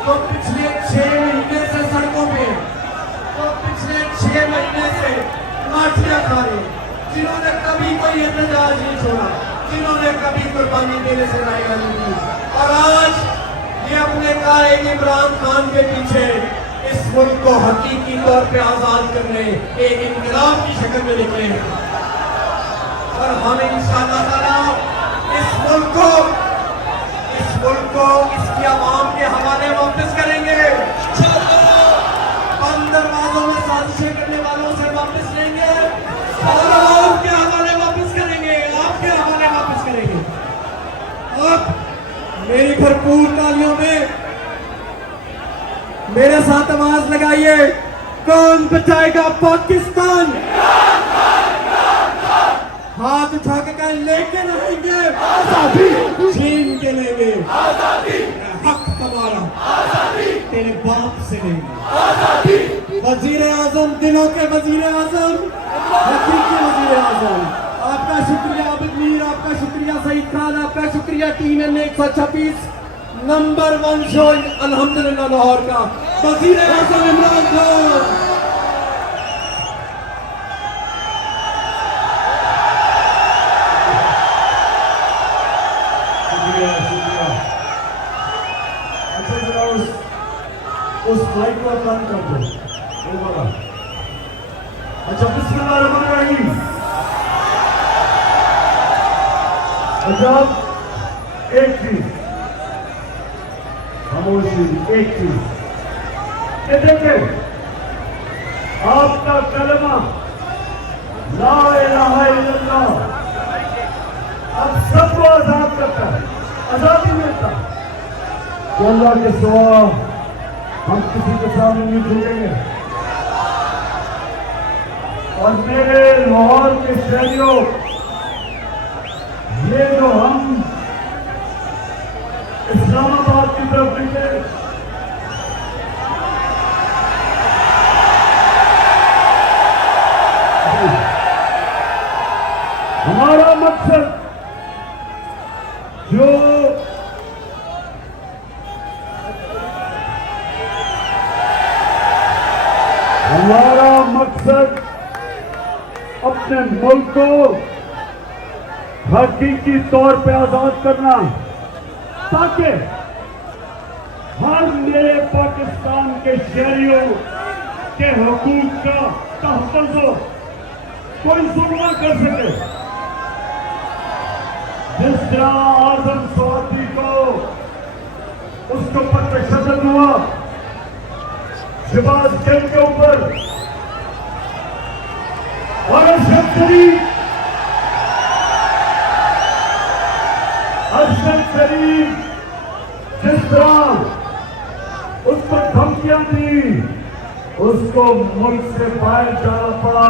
तो पिछले 6 महीने से सड़कों पे, तो पिछले 6 महीने से लाठियां खा रहे, जिन्होंने कभी कोई एहतजाज नहीं छोड़ा, जिन्होंने कभी कुर्बानी देने से राय नहीं की, और आज ये अपने कायद इमरान खान के पीछे इस मुल्क को हकीकी तौर पे आजाद करने एक इनकलाब की शक्ल में निकले हैं। और हम इंशाअल्लाह ताला इस मुल्क को इसकी आवाम के हवाले वापस करेंगे। बंद दरवाजों में साजिशें करने वालों से वापस लेंगे और आवाम के हवाले वापस करेंगे, आपके हवाले वापस करेंगे। अब मेरी भरपूर तालियों में मेरे साथ आवाज लगाइए, कौन बचाएगा पाकिस्तान? हाथ उठा के कहें, लेके रहेंगे आजादी, छीन के लेंगे आजादी, हक हमारा, तेरे बाप से लेंगे। वजीर आजम, दिलों के वजीर आजम, हकीकी वजीर आजम, आपका शुक्रिया आबिद मीर, आपका शुक्रिया सईद खान, आपका शुक्रिया टीम एन 126 नंबर 1 शो अल्हम्दुलिल्लाह लाहौर का वजीर आजम इमरान खान। अच्छा जरा उस माइक को बंद कर दो, वो वाला। अच्छा बिस्मिल्लाहिर्रहमानिर्रहीम। अच्छा एक थी खामोशी, एक चीज ये देखे, आपका कलमा ला इलाहा इल्लल्लाह अब सबको आजाद करता है, आजादी मिलता है। तो अल्लाह के सिवा हम किसी के सामने नहीं झुकेंगे। और मेरे लाहौर के शहरियों, ये जो हम इस्लामाबाद की तरफ निकले, हमारा मकसद जो हमारा मकसद अपने मुल्क को हकीकी तौर पे आजाद करना, ताकि हर नए पाकिस्तान के शहरियों के हुकूक का तहफ़्फ़ुज़ हो, कोई जुल्म न कर सके। जिस तरह आजम स्वाति को उसके ऊपर तशद्दुद हुआ, शहबाज गिल के ऊपर, और अरशद शरीफ जिस तरह उस पर धमकियां दी, उसको मुल्क से बाहर जाना पड़ा।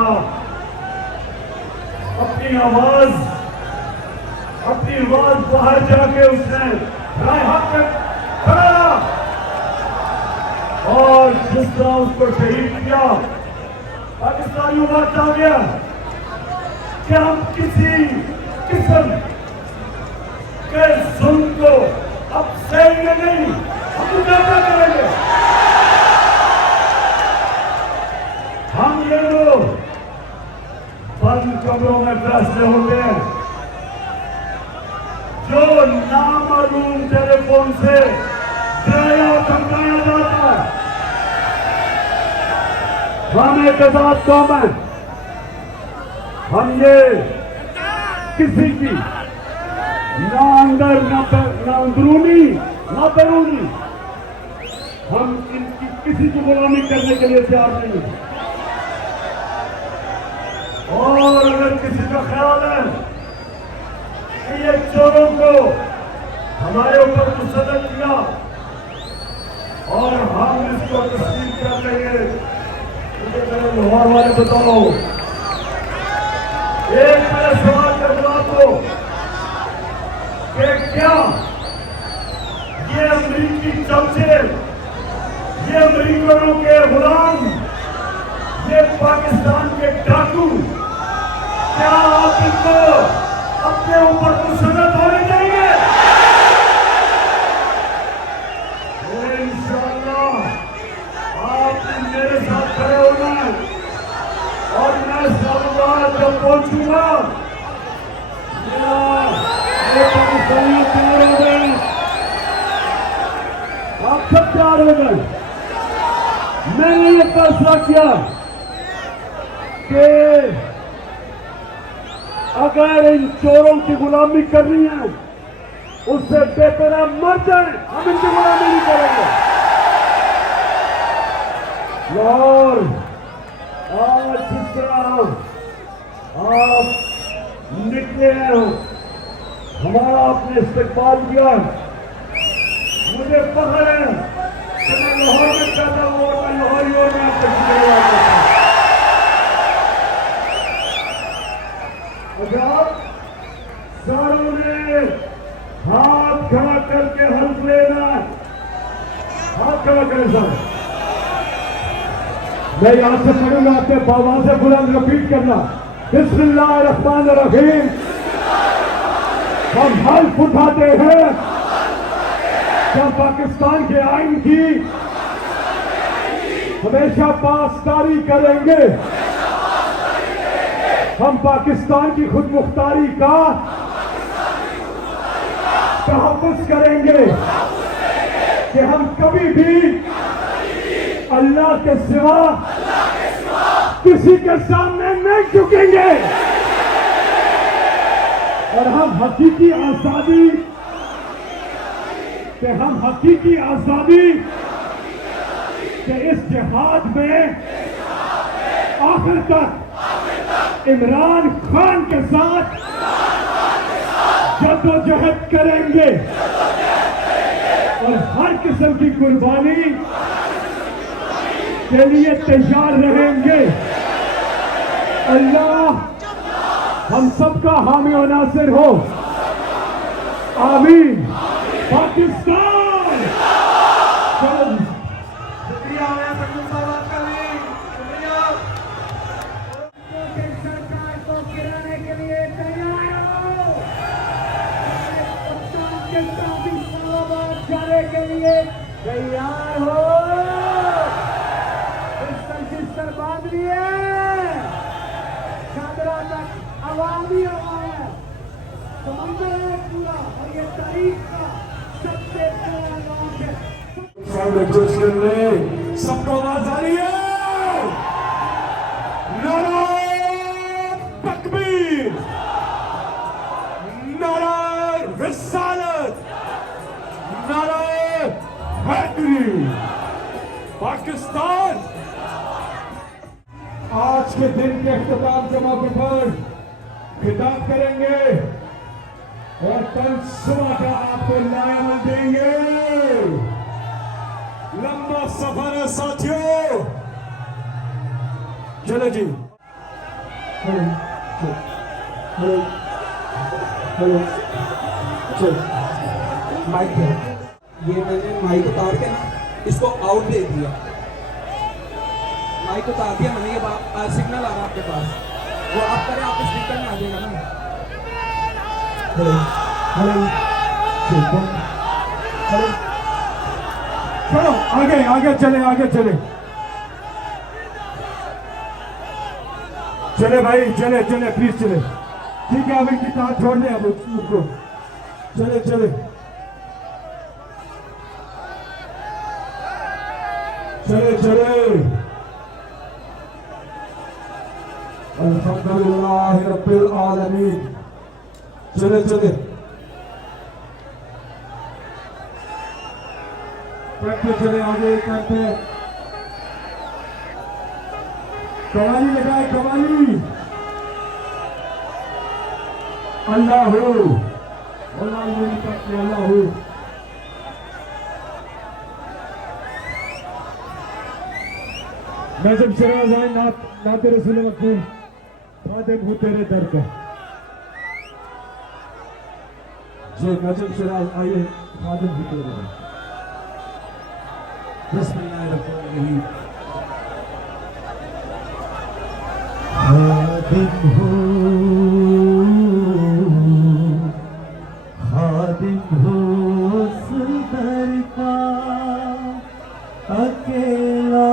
अपनी आवाज बाहर जाके उसने राय हक खड़ा, और जिस तरह उसको शहीद किया, पाकिस्तानियों का आ गया कि हम किसी किस्म के जुल्म को अब सहेंगे नहीं, हम मुकाबला करेंगे। हम ये लोग बंद कमरों में फैसले होते हैं, जो नामालूम टेलीफोन से डराया धमकाया जाता है। हम एक आजाद कौम है, हम ये किसी की ना अंदर ना अंदरूनी ना बैरूनी, हम इनकी किसी की गुलामी करने के लिए तैयार नहीं हैं। और अगर किसी का ख्याल है कि ये चोरों को हमारे ऊपर मुसल्लत किया और हम इसको तस्लीम कर लेंगे, मुझे मेरे लाहौर वाले बताओ, एक मेरा सवाल का जवाब दो कि क्या ये अमरीकी चमचे, ये अमरीकियों के गुलाम, ये पाकिस्तान के डाकू, क्या आप इनको अपने ऊपर मुसल्लत होने देंगे? इंशाअल्लाह आप मेरे साथ खड़े होना, और मैं इस्लामाबाद जब पहुंचूंगा, मेरे पाकिस्तानी तैयार हो गए, आप सब तैयार हो गए। मैंने ये फैसला किया कि अगर इन चोरों की गुलामी करनी है, उससे बेहतर है मर जाए, हम इनकी गुलामी नहीं करेंगे। और आज जिस तरह आप निकले हैं, हमारा आपने इस्तेमाल किया, मुझे फख्र है कि मैं लाहौर में पैदा हुआ और मैं लाहौरी और मैं आपको आप सारों ने हाथ खड़ा करके हल्फ लेना, हाथ खड़ा करें सर। मैं यहां से पढ़ूंगा, आपने बाबा से बुलंद रिपीट करना, बिस्मिल्लाहिर्रहमानिर्रहीम। हम हल्फ उठाते हैं कि पाकिस्तान के आइन की हमेशा पासदारी करेंगे, हम पाकिस्तान की खुद मुख्तारी का तहफ़्फ़ुज़ करेंगे कि हम कभी भी अल्लाह के सिवा किसी के सामने नहीं झुकेंगे, और हम हकीकी आजादी कि हम हकीकी आजादी के इस जिहाद में आखिर तक इमरान खान के साथ जद्दोजहद करेंगे और हर किस्म की कुर्बानी के लिए तैयार रहेंगे। अल्लाह हम सबका हामी और नासिर हो। आमीन। पाकिस्तान। शुक्रिया संजू साहब आपका भी शुक्रिया। सरकार को गिराने के लिए तैयार हो। कप्तान के साथ इस्लामाबाद जाने के लिए तैयार हो। सर बांध लिए चादरा तक अवामी है, समंदर है पूरा और ये तारीख का सबसे बड़ा लॉन्च है। सबको आवाज आ रही है। नारे तकबीर, नारे रिसालत, नारे हैदरी। पाकिस्तान आज के दिन के इख्तिताम के मौके पर खिताब करेंगे और कल सुबह का आपको लायामल देंगे। लंबा सफर है साथियों। चलो जी। माइक ये मैंने माइक उतार के ना इसको आउट दे दिया। माइक उतार दिया मैंने, ये सिग्नल आ रहा है आपके पास, वो आप करें, आपके स्पीकर में आ जाएगा ना। चलो आगे आगे चले, आगे चले, चले भाई, चले चले प्लीज चले। ठीक है, अब इनकी कहा छोड़ दें, अब उसको चले चले चले चले। अल्हम्दुलिल्लाह रब्बिल आलमीन। चले चले करते चले, आगे करते। कवाली लगाए, कवाली। अल्लाह हो, अल्लाह हो। मैं जब शराज आए नाते रसूल मकबूल खादिम हूँ तेरे दर का। जो नजम शराज आए खादिम हूँ तेरे दर का। बिस्मिल्लाहिर्रहमानिर्रहीम। खादिम हूँ दर का, अकेला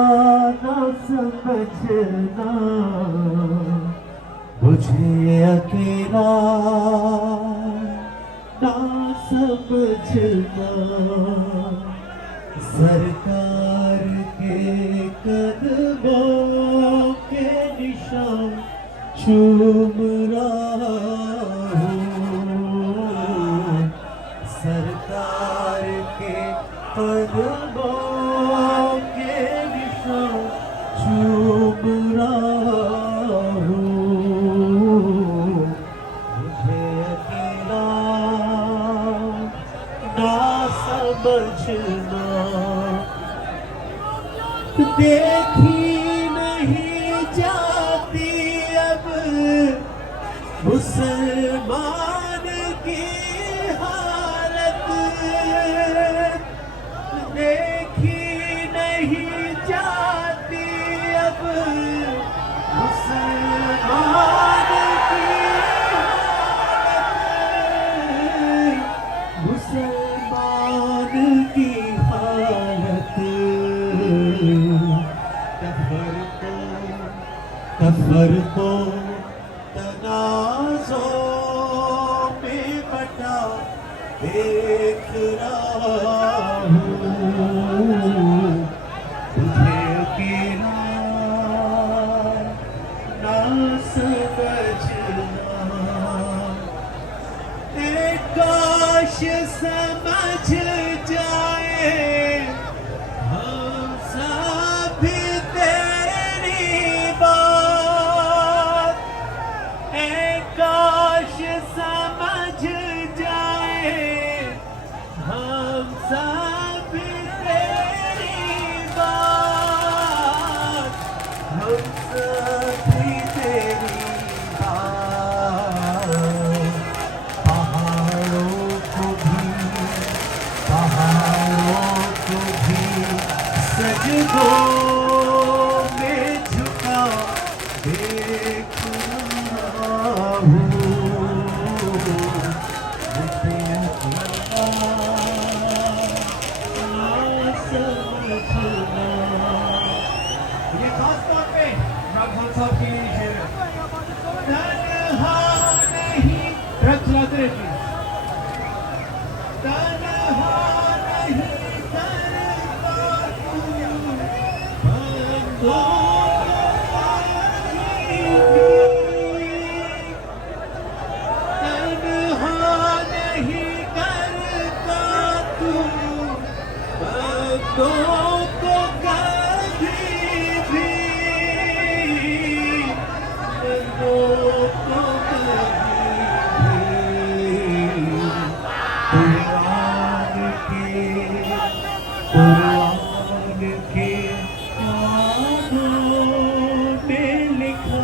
न समझना मुझे, अकेला न समझना। सरकार के कदमों के निशान चूम रहा हूँ। सरकार के कदमों के निशान चूम रहा हूँ। मुझे अकेला ना समझना। देखी नहीं जाती अब मुसलमान की हालत, देखी नहीं जाती अब मुसलमान की हालत, मुसलमान की हालत। कफर को तनाज़ों में बटा देख रहा हूँ। तुझे अकेला ना समझना। काश समझ जा कुरान के आगों में लिखा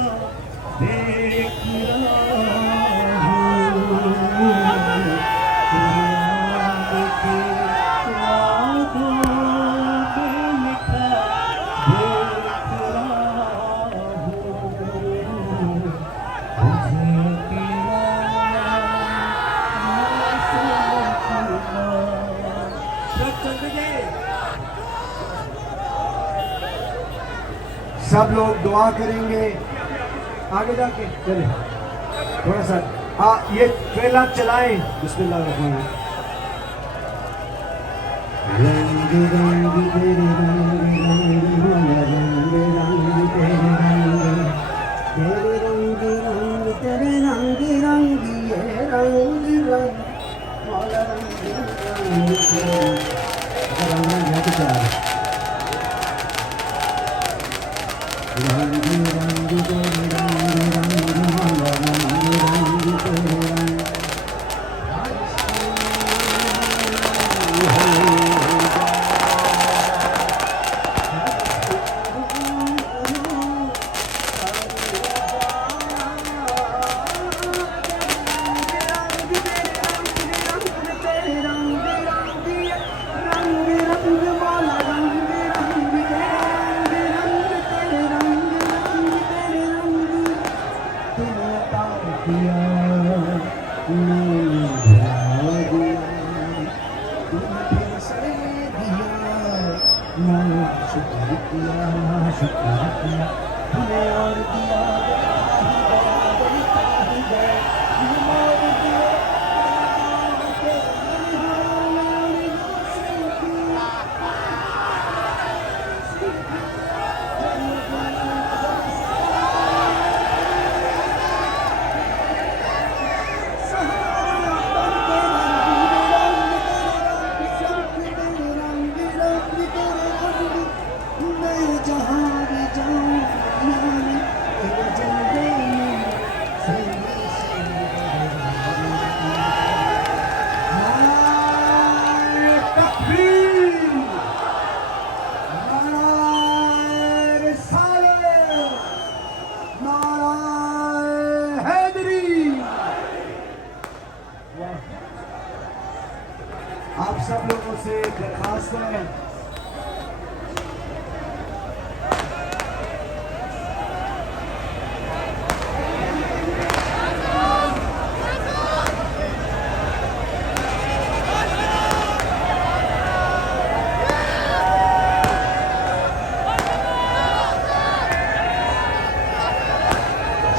देख रहा हूँ, कुरान के आगों में लिखा देख रहा हूँ, मुझे तेरा सब लोग दुआ करेंगे आगे जाके चले थोड़ा सा ये ट्रेल आप चलाएं बिस्मिल्लाह रहमान रंग रंग तेरे रंग रंग रंग रंग तेरे रंग तेरे रंग रंग ये रंग रंग मौला रंग रंग रंग चला रंग रंग तेरे रंग रंग मौला रंग रंग तेरे रंग आप सब लोगों से दरखास्त है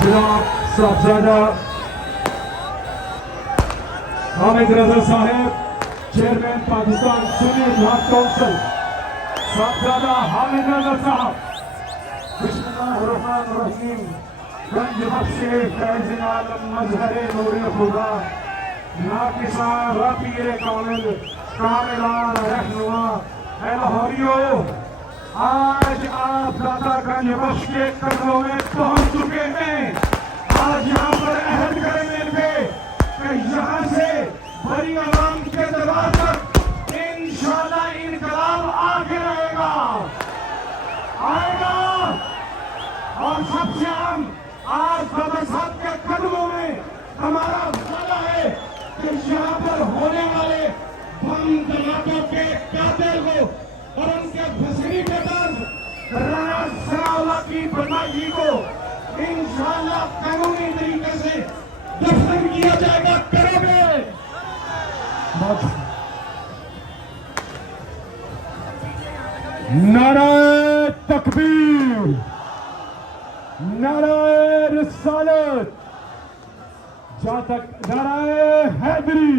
जनाब साहबजादा हामिद रजा साहब चेयरमैन पाकिस्तान सुन्नी इत्तेहाद काउंसिल साहबजादा हामिद रजा साहब बिस्मिल्लाहिर्रहमानिर्रहीम गंज बख्शे फैज़ आलम मजहर नूर खुदा नाकिसा रबीए कामिल कामिला रहनुमा ऐ लाहौरियो आज आप दाता गंज बख्श के कदमों में पहुंच चुके हैं। आज यहाँ पर अहद करेंगे कि यहाँ से बड़ी आवाम के दरबार तक इंशाअल्लाह इनकलाब आगे रहेगा आएगा और सबसे अहम आज बाबा साहब के कदमों में हमारा वादा है कि यहाँ पर होने वाले बम धमाकों के कातिल को और उनके फंसनी के दर्द राना सनाउल्लाह की बदमाशी को इंशाअल्लाह कानूनी तरीके से दफन किया जाएगा करोगे नाराए तकबीर नाराए रिसालत जहाँ तक नाराए हैदरी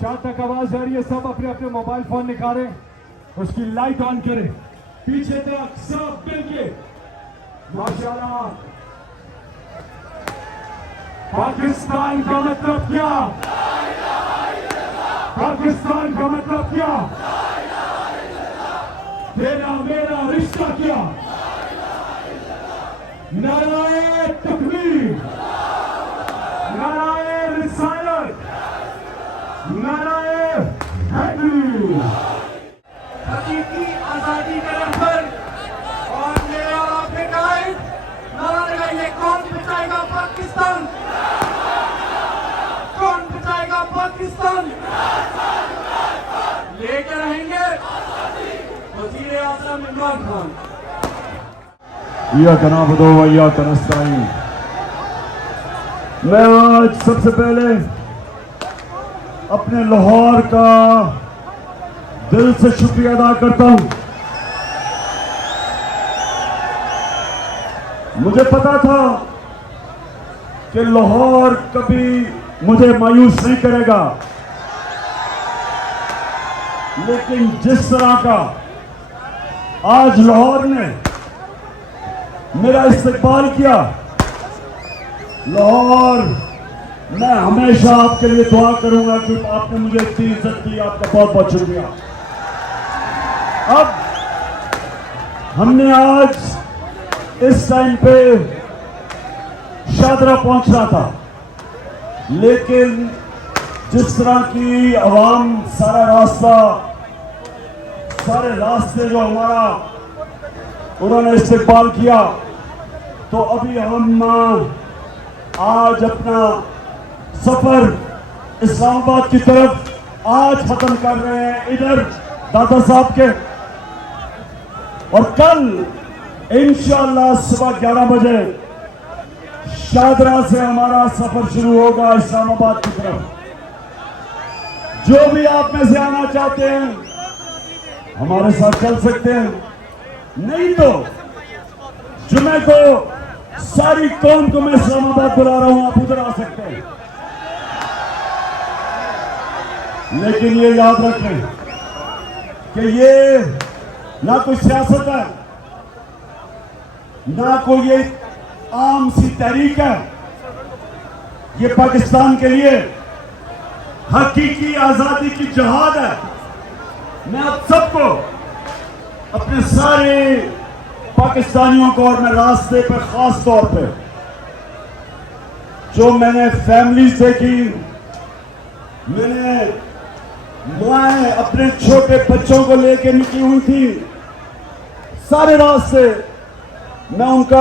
जहाँ तक आवाज आ रही है सब अपने अपने मोबाइल फोन निकालें उसकी लाइट ऑन करें पीछे तक सब मिलके माशाल्लाह पाकिस्तान का मतलब क्या पाकिस्तान का मतलब क्या तेरा मेरा रिश्ता क्या नाराए तकबीर नाराए रिसालत नाराए हैदरी रहेगा पाकिस्तान, लेकर रहेंगे वजीर आजम इमरान खान। इय्याका नअबुदु व इय्याका नस्तईन। मैं आज सबसे पहले अपने लाहौर का दिल से शुक्रिया अदा करता हूं। मुझे पता था कि लाहौर कभी मुझे मायूस नहीं करेगा, लेकिन जिस तरह का आज लाहौर ने मेरा इस्तकबाल किया, लाहौर, मैं हमेशा आपके लिए दुआ करूंगा कि आपने मुझे इतनी इज्जत दी। आपका बहुत बहुत शुक्रिया। अब हमने आज इस टाइम पे शादरा पहुंचना था, लेकिन जिस तरह की आवाम सारे रास्ते जो हमारा उन्होंने इस्तेमाल किया, तो अभी हम आज अपना सफर इस्लामाबाद की तरफ आज खत्म कर रहे हैं, इधर दादा साहब के, और कल इंशाअल्लाह सुबह 11 बजे शादरा से हमारा सफर शुरू होगा इस्लामाबाद की तरफ। जो भी आप में से आना चाहते हैं हमारे साथ चल सकते हैं, नहीं तो जुमे को सारी कौम को मैं इस्लामाबाद बुला रहा हूं, आप उधर आ सकते हैं। लेकिन ये याद रखें कि ये ना कोई सियासत है, ना कोई ये आम सी तहरीक है, ये पाकिस्तान के लिए हकीकी आजादी की जहाद है। मैं आप सबको, अपने सारे पाकिस्तानियों को, और मैं रास्ते पर खास तौर पे जो मैंने फैमिलीज देखी, मैंने माएं अपने छोटे बच्चों को लेकर निकली हुई थी, सारे रास्ते मैं उनका